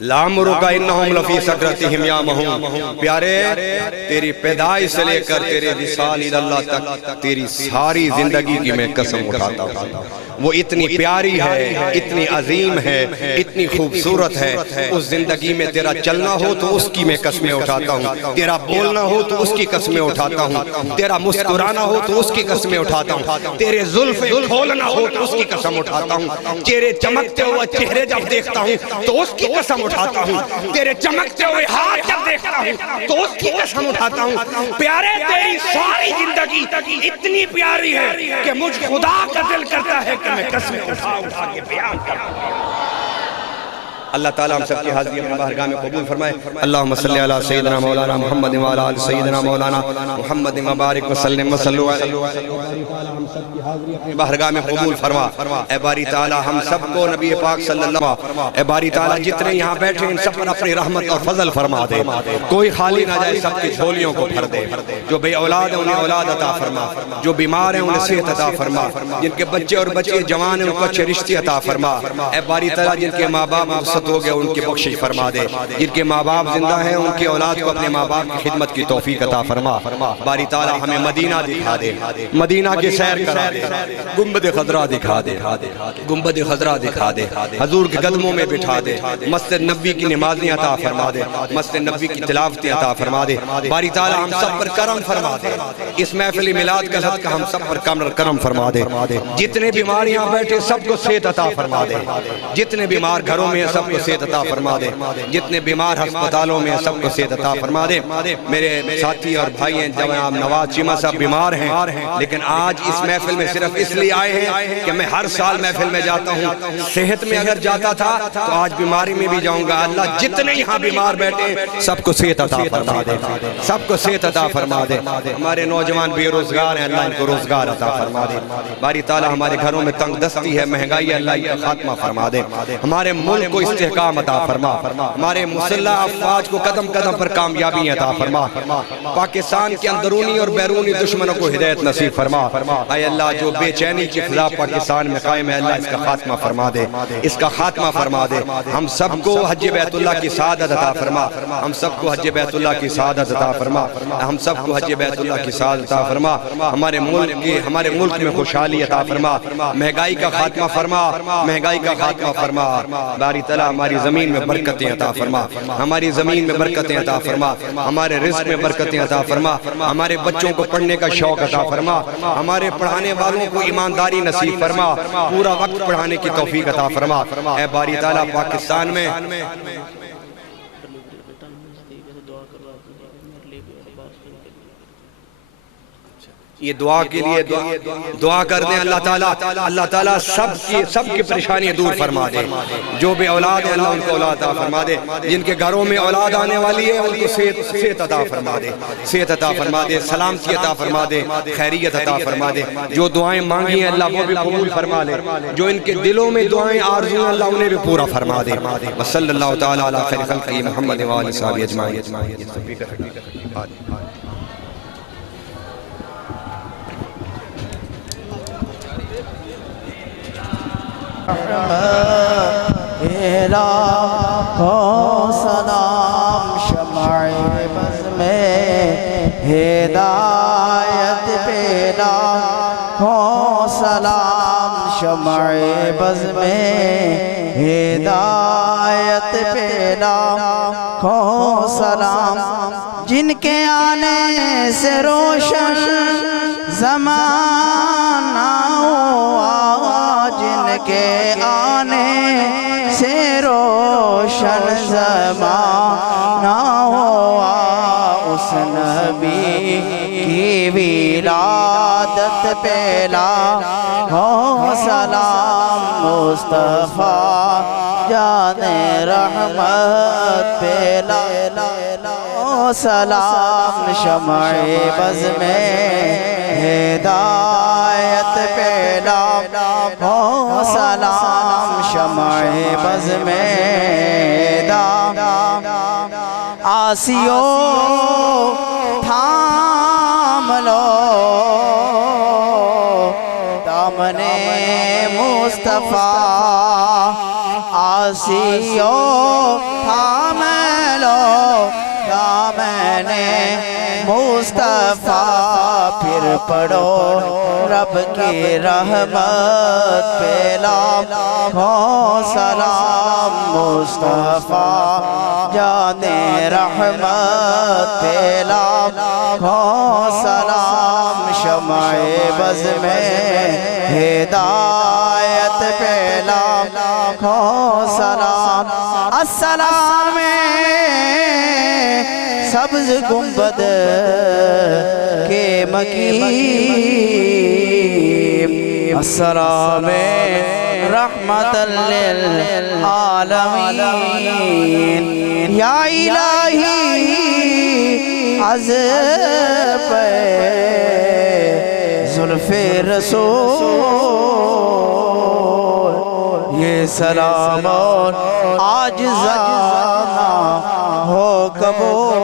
لَعَمْرُكَ إِنَّهُمْ لَفِي سَكْرَتِهِمْ يَعْمَهُونَ. پیارے تیری پیدائش سے لے کر تیرے وصال اللہ تک تیری ساری زندگی کی میں قسم اٹھاتا ہوں. وہ اتنی پیاری ہے, اتنی عظیم ہے, اتنی خوبصورت ہے. اس زندگی میں تیرا چلنا ہو تو اس کی میں قسمیں اٹھاتا ہوں, تیرا بولنا ہو تو اس کی قسمیں اٹھاتا ہوں, تیرا مسکرانا ہو تو اس کی قسمیں اٹھاتا ہوں, تیرے زلف کھولنا ہو تو اس کی قسم اٹھاتا ہوں, تیرے چمکتے ہوئے چہرے جب دیکھتا ہوں تو اس کی قسم اٹھاتا ہوں, تیرے چمکتے ہوئے ہاتھ جب دیکھتا ہوں تو اس کی قسم اٹھاتا ہوں. پیارے تیری ساری زندگی اتنی پیاری ہے کہ مجھ خدا کا دل کرتا ہے کہ میں قسمیں اٹھا کے بیان کروں. اللہ تعالیٰ ہم سب کی حاضری اپنے بارگاہ میں قبول فرمائے. اللہم صلی علی سیدنا مولانا محمد وعلی آل سیدنا مولانا محمد مبارک وسلم وصلو علیہ. ہم سب کی حاضری اپنے بارگاہ میں قبول فرما. اے باری تعالیٰ ہم سب کو نبی پاک صلی اللہ علیہ وسلم, اے باری تعالیٰ جتنے یہاں بیٹھے ان سب پر اپنی رحمت اور فضل فرما دے. کوئی خالی نہ جائے, سب کی جھولیوں کو بھر دے. جو بے اولاد ہیں انہیں اولاد عطا فرما, جو بیمار ہیں انہیں صحت عطا فرما, جن کے بچے اور بچے جوان ہیں ان کو اچھے رشتے عطا فرما. اے باری تعالیٰ جن کے ماں باپ ہو گئے ان کی بخشش فرما دے, جن کے ماں باپ زندہ ہیں ان کی اولاد کو اپنے ماں باپ کی خدمت کی توفیق عطا فرما. باری تعالیٰ ہمیں مدینہ دکھا دے, مدینہ کی سیر کرا دے, گنبد خضرا دکھا دے, گنبد خضرا دکھا دے, حضور کے قدموں میں بٹھا دے, مسجد نبی کی نمازیں عطا فرما دے, مسجد نبی کی تلاوتیں عطا فرما دے. باری تعالیٰ ہم سب پر کرم فرما دے, اس محفل میلاد کا صدقہ ہم سب پر کرم فرما دے. جتنے بیماریاں بیٹھے سب کو صحت عطا فرما دے, جتنے بیمار گھروں میں سب کو صحت عطا فرما دے, جتنے بیمار ہسپتالوں میں سب کو صحت عطا فرما دے. میرے ساتھی اور بھائی ہیں جناب نواز چیمہ صاحب بیمار ہیں, لیکن آج اس محفل میں صرف اس لیے آئے ہیں کہ میں ہر سال محفل میں جاتا ہوں, صحت میں اگر جاتا تھا تو آج بیماری میں بھی جاؤں گا. اللہ جتنے یہاں بیمار بیٹھے سب کو صحت عطا فرما دے, سب کو صحت عطا فرما دے. ہمارے نوجوان بے روزگار ہیں, اللہ ان کو روزگار عطا فرما دے. باری تعالیٰ ہمارے گھروں میں تنگ دستی ہے, مہنگائی ہے, اللہ ان کا خاتمہ فرما دے. ہمارے ملک کو استحکام عطا فرما, ہمارے مسلح افواج کو قدم قدم پر کامیابی عطا فرما. پاکستان کے اندرونی اور بیرونی دشمنوں کو ہدایت نصیب فرما. اے اللہ جو بے چینی کی فضا پاکستان میں قائم ہے, اللہ اس کا خاتمہ فرما دے, اس کا خاتمہ فرما دے. ہم سب کو حج بیت اللہ کی سعادت عطا فرما, ہم سب کو حج بیت اللہ کی سعادت عطا فرما, ہم سب کو حج بیت اللہ کی سعادت عطا فرما. ہمارے ملک میں خوشحالی عطا فرما, مہنگائی کا خاتمہ فرما, مہنگائی کا خاتمہ فرما. باری تعالیٰ ہماری زمین میں برکتیں عطا فرما, ہماری زمین میں برکتیں عطا فرما, ہمارے رزق میں برکتیں عطا فرما, ہمارے بچوں کو پڑھنے کا شوق عطا فرما, ہمارے پڑھانے والوں کو ایمانداری نصیب فرما, پورا وقت پڑھانے کی توفیق عطا فرما. اے باری تعالیٰ پاکستان میں یہ دعا کے لیے دعا کر دیں اللہ تعالیٰ سب کی پریشانیاں دور فرما دے. جو بھی اولاد ہے اللہ ان کو اولاد عطا فرما دے. جن کے گھروں میں اولاد آنے والی ہے ان کو صحت عطا فرما دے, صحت عطا فرما دے, سلامتی عطا فرما دے, خیریت عطا فرما دے. جو دعائیں مانگی ہیں اللہ وہ بھی قبول فرما لے. جو ان کے دلوں میں دعائیں آرزو ہیں اللہ انہیں بھی پورا فرما دے. وصلی اللہ تعالیٰ علی خیر خلقہ محمد و آلہ وصحبہ اجمعین. لاکھوں سلام شمع بز میں ہدایت پہ لاکھوں سلام شمع بز میں ہدایت پہ لاکھوں سلام جن کے آنے سے روشن زمانہ ہوا جن کے آنے سے روشن زمانہ ہوا اس نبی کی ولادت پہ لاکھوں سلام مصطفیٰ جان رحمت پہ لاکھوں سلام شمع بز میں ہدایت پہ لاکھوں سلام شمع بز میں آسیو تھام لو دامن مصطفیٰ آسیو تھام لو دامن مصطفیٰ پھر پڑھو رب کی رحمت پہ لاکھوں سلام مصطفیٰ جان رحمت پہ لاکھوں سلام شمع بز میں ہدایت پہ لاکھوں سلام السلام سبز گنبد کے مقیم السلام رحمت للعالمین یا الہی از پہ زلف رسول یہ سلام عاجزانہ ہو قبول.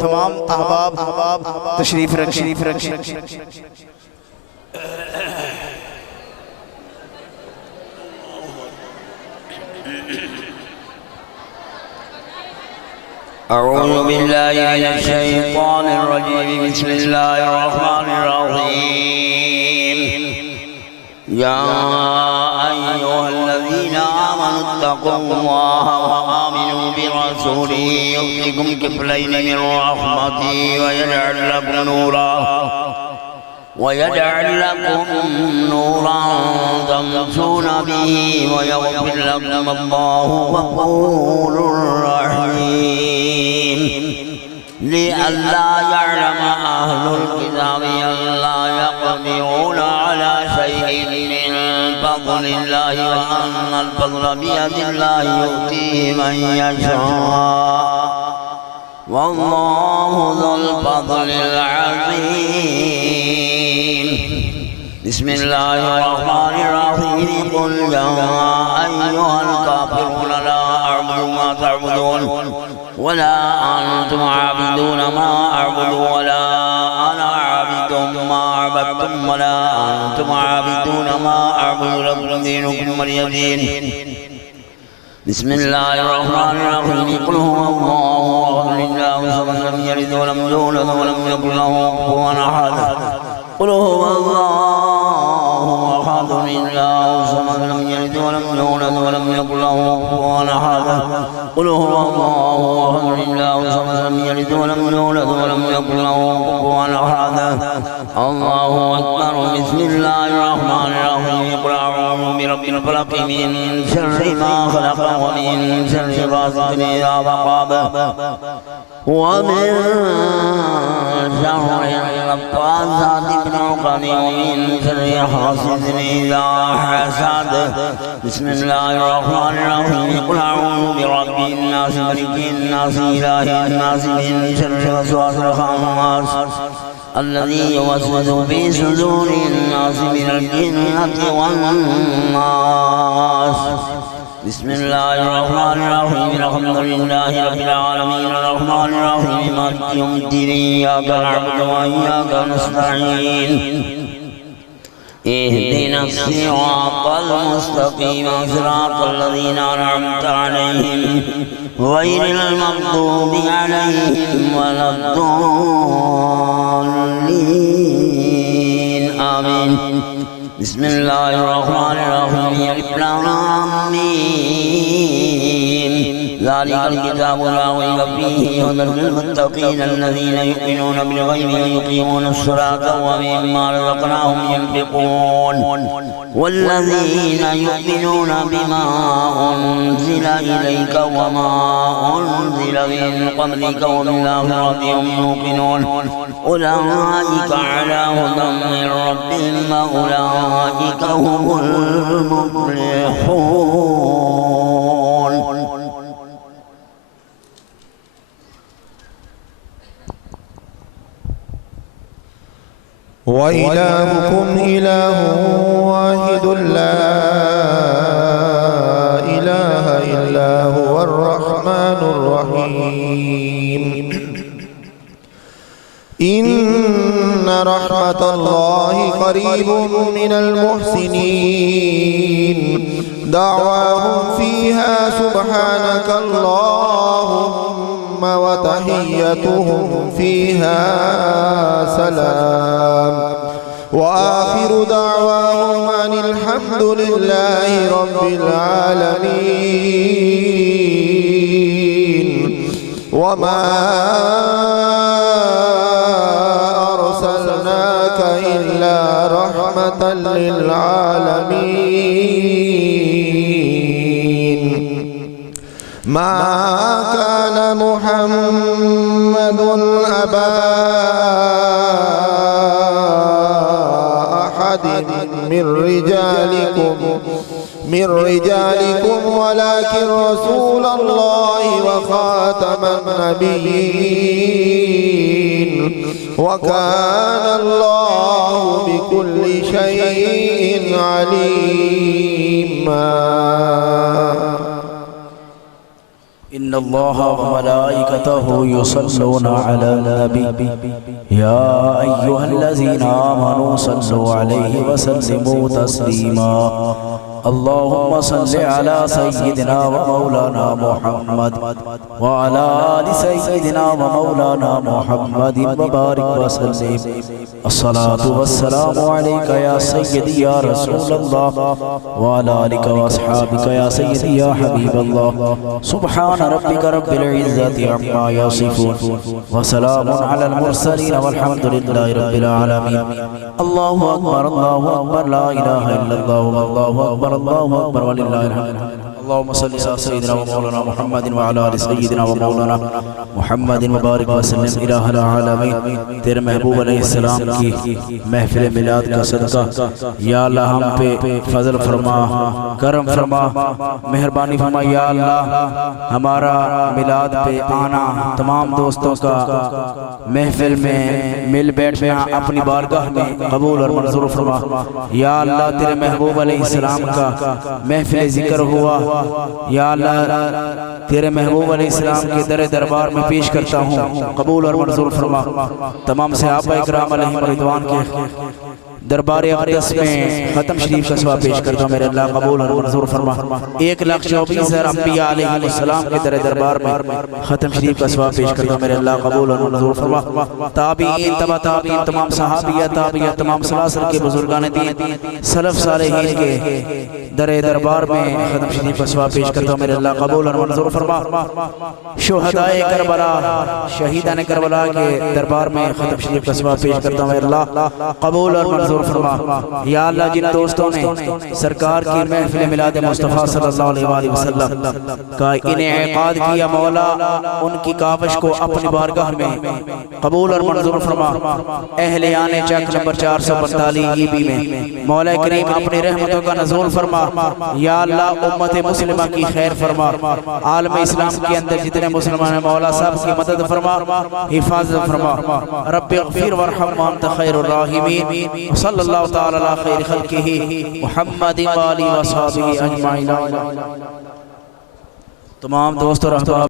تمام احباب تشریف رکھیں. أعوذ بالله من الشيطان الرجيم بسم الله الرحمن الرحيم يا أيها الذين آمنوا اتقوا الله وآمنوا برسوله يؤتكم كفلين من رحمته ويجعل لكم نورا تمشون به ويغفر لكم الله غفور رحيم لئلا يعلم أهل الكتاب ألا يقدرون على شيء من فضل الله وأن الفضل بيد الله يؤتيه من يشاء والله ذو الفضل العظيم. بسم الله الرحمن الرحيم قل يا أيها الكافرون لا أعبد ما تعبدون ولا أنتم عابدون ما أعبد ولا أنا عابد ما عبدتم ولا أنتم عابدون ما أعبد لكم دينكم ولي دين. بسم الله الرحمن الرحيم قل هو الله الله الصمد لم يلد ولم يولد ولم يكن له كفوا أحد. قل هو الله أحد الله الصمد لم يلد ولم يولد ولم يكن له كفوا أحد. قل هو الله أحد الله الصمد لم يلد ولم يولد ولم يكن له كفوا أحد. الله أكبر. بسم الله الرحمن الرحيم قل أعوذ برب الفلق من شر ما خلق ومن شر غاسق إذا إذا وقب ومن شر النفاثات في العقد ومن شر حاسد إذا حسد. بسم الله الرحمن الرحيم. قل أعوذ برب الناس ملك الناس إله الناس من شر الوسواس الخناس الذي يوسوس في صدور الناس من الجنة والناس. بسم الله الرحمن الرحيم. الحمد لله رب العالمين الرحمن الرحيم مالك يوم الدين إياك نعبد وإياك نستعين اهدنا الصراط المستقيم صراط الذين أنعمت عليهم غير المغضوب عليهم ولا الضالين آمين. بسم الله الرحمن الرحيم. ألف لام ميم ذلك الكتاب لا ريب فيه هدى للمتقين الذين يؤمنون بالغيب ويقيمون الصلاة ومما رزقناهم ينفقون والذين يؤمنون بما أنزل إليك وما أنزل من قبلك وبالآخرة هم يوقنون أولئك على هدى من ربهم وأولئك هم المفلحون. وإلهكم إله واحد لا إله إلا هو الرحمن الرحيم. إن رحمة الله قريب من المحسنين. دعواهم فيها سبحانك اللهم وتحيتهم فيها سلام وآخر دعواهم أن الحمد لله رب العالمين. وما أرسلناك إلا رحمة للعالمين. ما كان محمد أبا أحد من رجالكم ولكن رسول الله وخاتم النبيين وكان الله بكل شيء عليما. إن الله وملائكته يصلون على النبي يا أيها الذين آمنوا صلوا عليه وسلموا تسليما. اللهم صل على سيدنا ومولانا محمد وعلى آل سيدنا ومولانا محمد وبارك وسلم. الصلاة والسلام عليك يا سيدي يا رسول الله وعلى آلك وأصحابك يا سيدي يا حبيب الله. سبحان ربك رب العزة عما يصفون وسلام على المرسلين والحمد لله رب العالمين. الله أكبر الله أكبر لا إله إلا الله والله أكبر الله أكبر ولله الحمد. اللهم صل على سيدنا ومولانا محمد وعلى آل سيدنا ومولانا محمد وبارك وسلم. الہ العالمین تیرے محبوب علیہ السلام کی محفل میلاد کا صدقہ یا اللہ ہم پہ فضل فرما کرم فرما مہربانی فرما. یا اللہ ہمارا میلاد پہ آنا تمام دوستوں کا محفل میں مل بیٹھنا اپنی بارگاہ میں قبول اور منظور فرما. یا اللہ تیرے محبوب علیہ السلام کا محفل ذکر ہوا یا اللہ تیرے محبوب علیہ السلام کے در دربار میں پیش کرتا ہوں قبول اور منظور فرما. تمام صحابہ اکرام علیہم رضوان کے دربار اقدس میں ختم شریف کا ثواب پیش کرتا ہوں میرے اللہ قبول اور منظور فرما. 1,24,000 انبیاء علیہ السلام کے در دربار میں ختم شریف کا ثواب پیش کرتا ہوں میرے اللہ قبول اور منظور فرما. تابعین تبع تابعین تمام صحابیہ تابعیہ تمام سلاسل کے بزرگان دین سلف صالحین کے در دربار میں ختم شریف کا ثواب پیش کرتا ہوں میرے اللہ قبول اور منظور فرما. شہدائے کربلا شہیدان کربلا کے دربار میں ختم شریف کا ثواب پیش کرتا ہوں میرے اللہ قبول اور منظور منظور فرما یا اللہ جن دوستوں نے سرکار کی محفل میلاد مصطفیٰ صلی اللہ علیہ وآلہ وسلم کا انعقاد کیا مولا ان کی کاوش کو اپنی بارگاہ میں قبول اور منظور فرما اہل آنے چک نمبر 445 ای بی میں مولا کریم اپنی رحمتوں کا نزول فرما یا اللہ امت مسلمہ کی خیر فرما عالم اسلام کے اندر جتنے مسلمان ہیں مولا صاحب کی مدد فرما حفاظت فرما رب اغفر ورحم وانت خیر الراحمین صلی اللہ تعالی علی خیر خلقہ محمد و آلہ و صحابہ اجمعین. تمام دوست اور احباب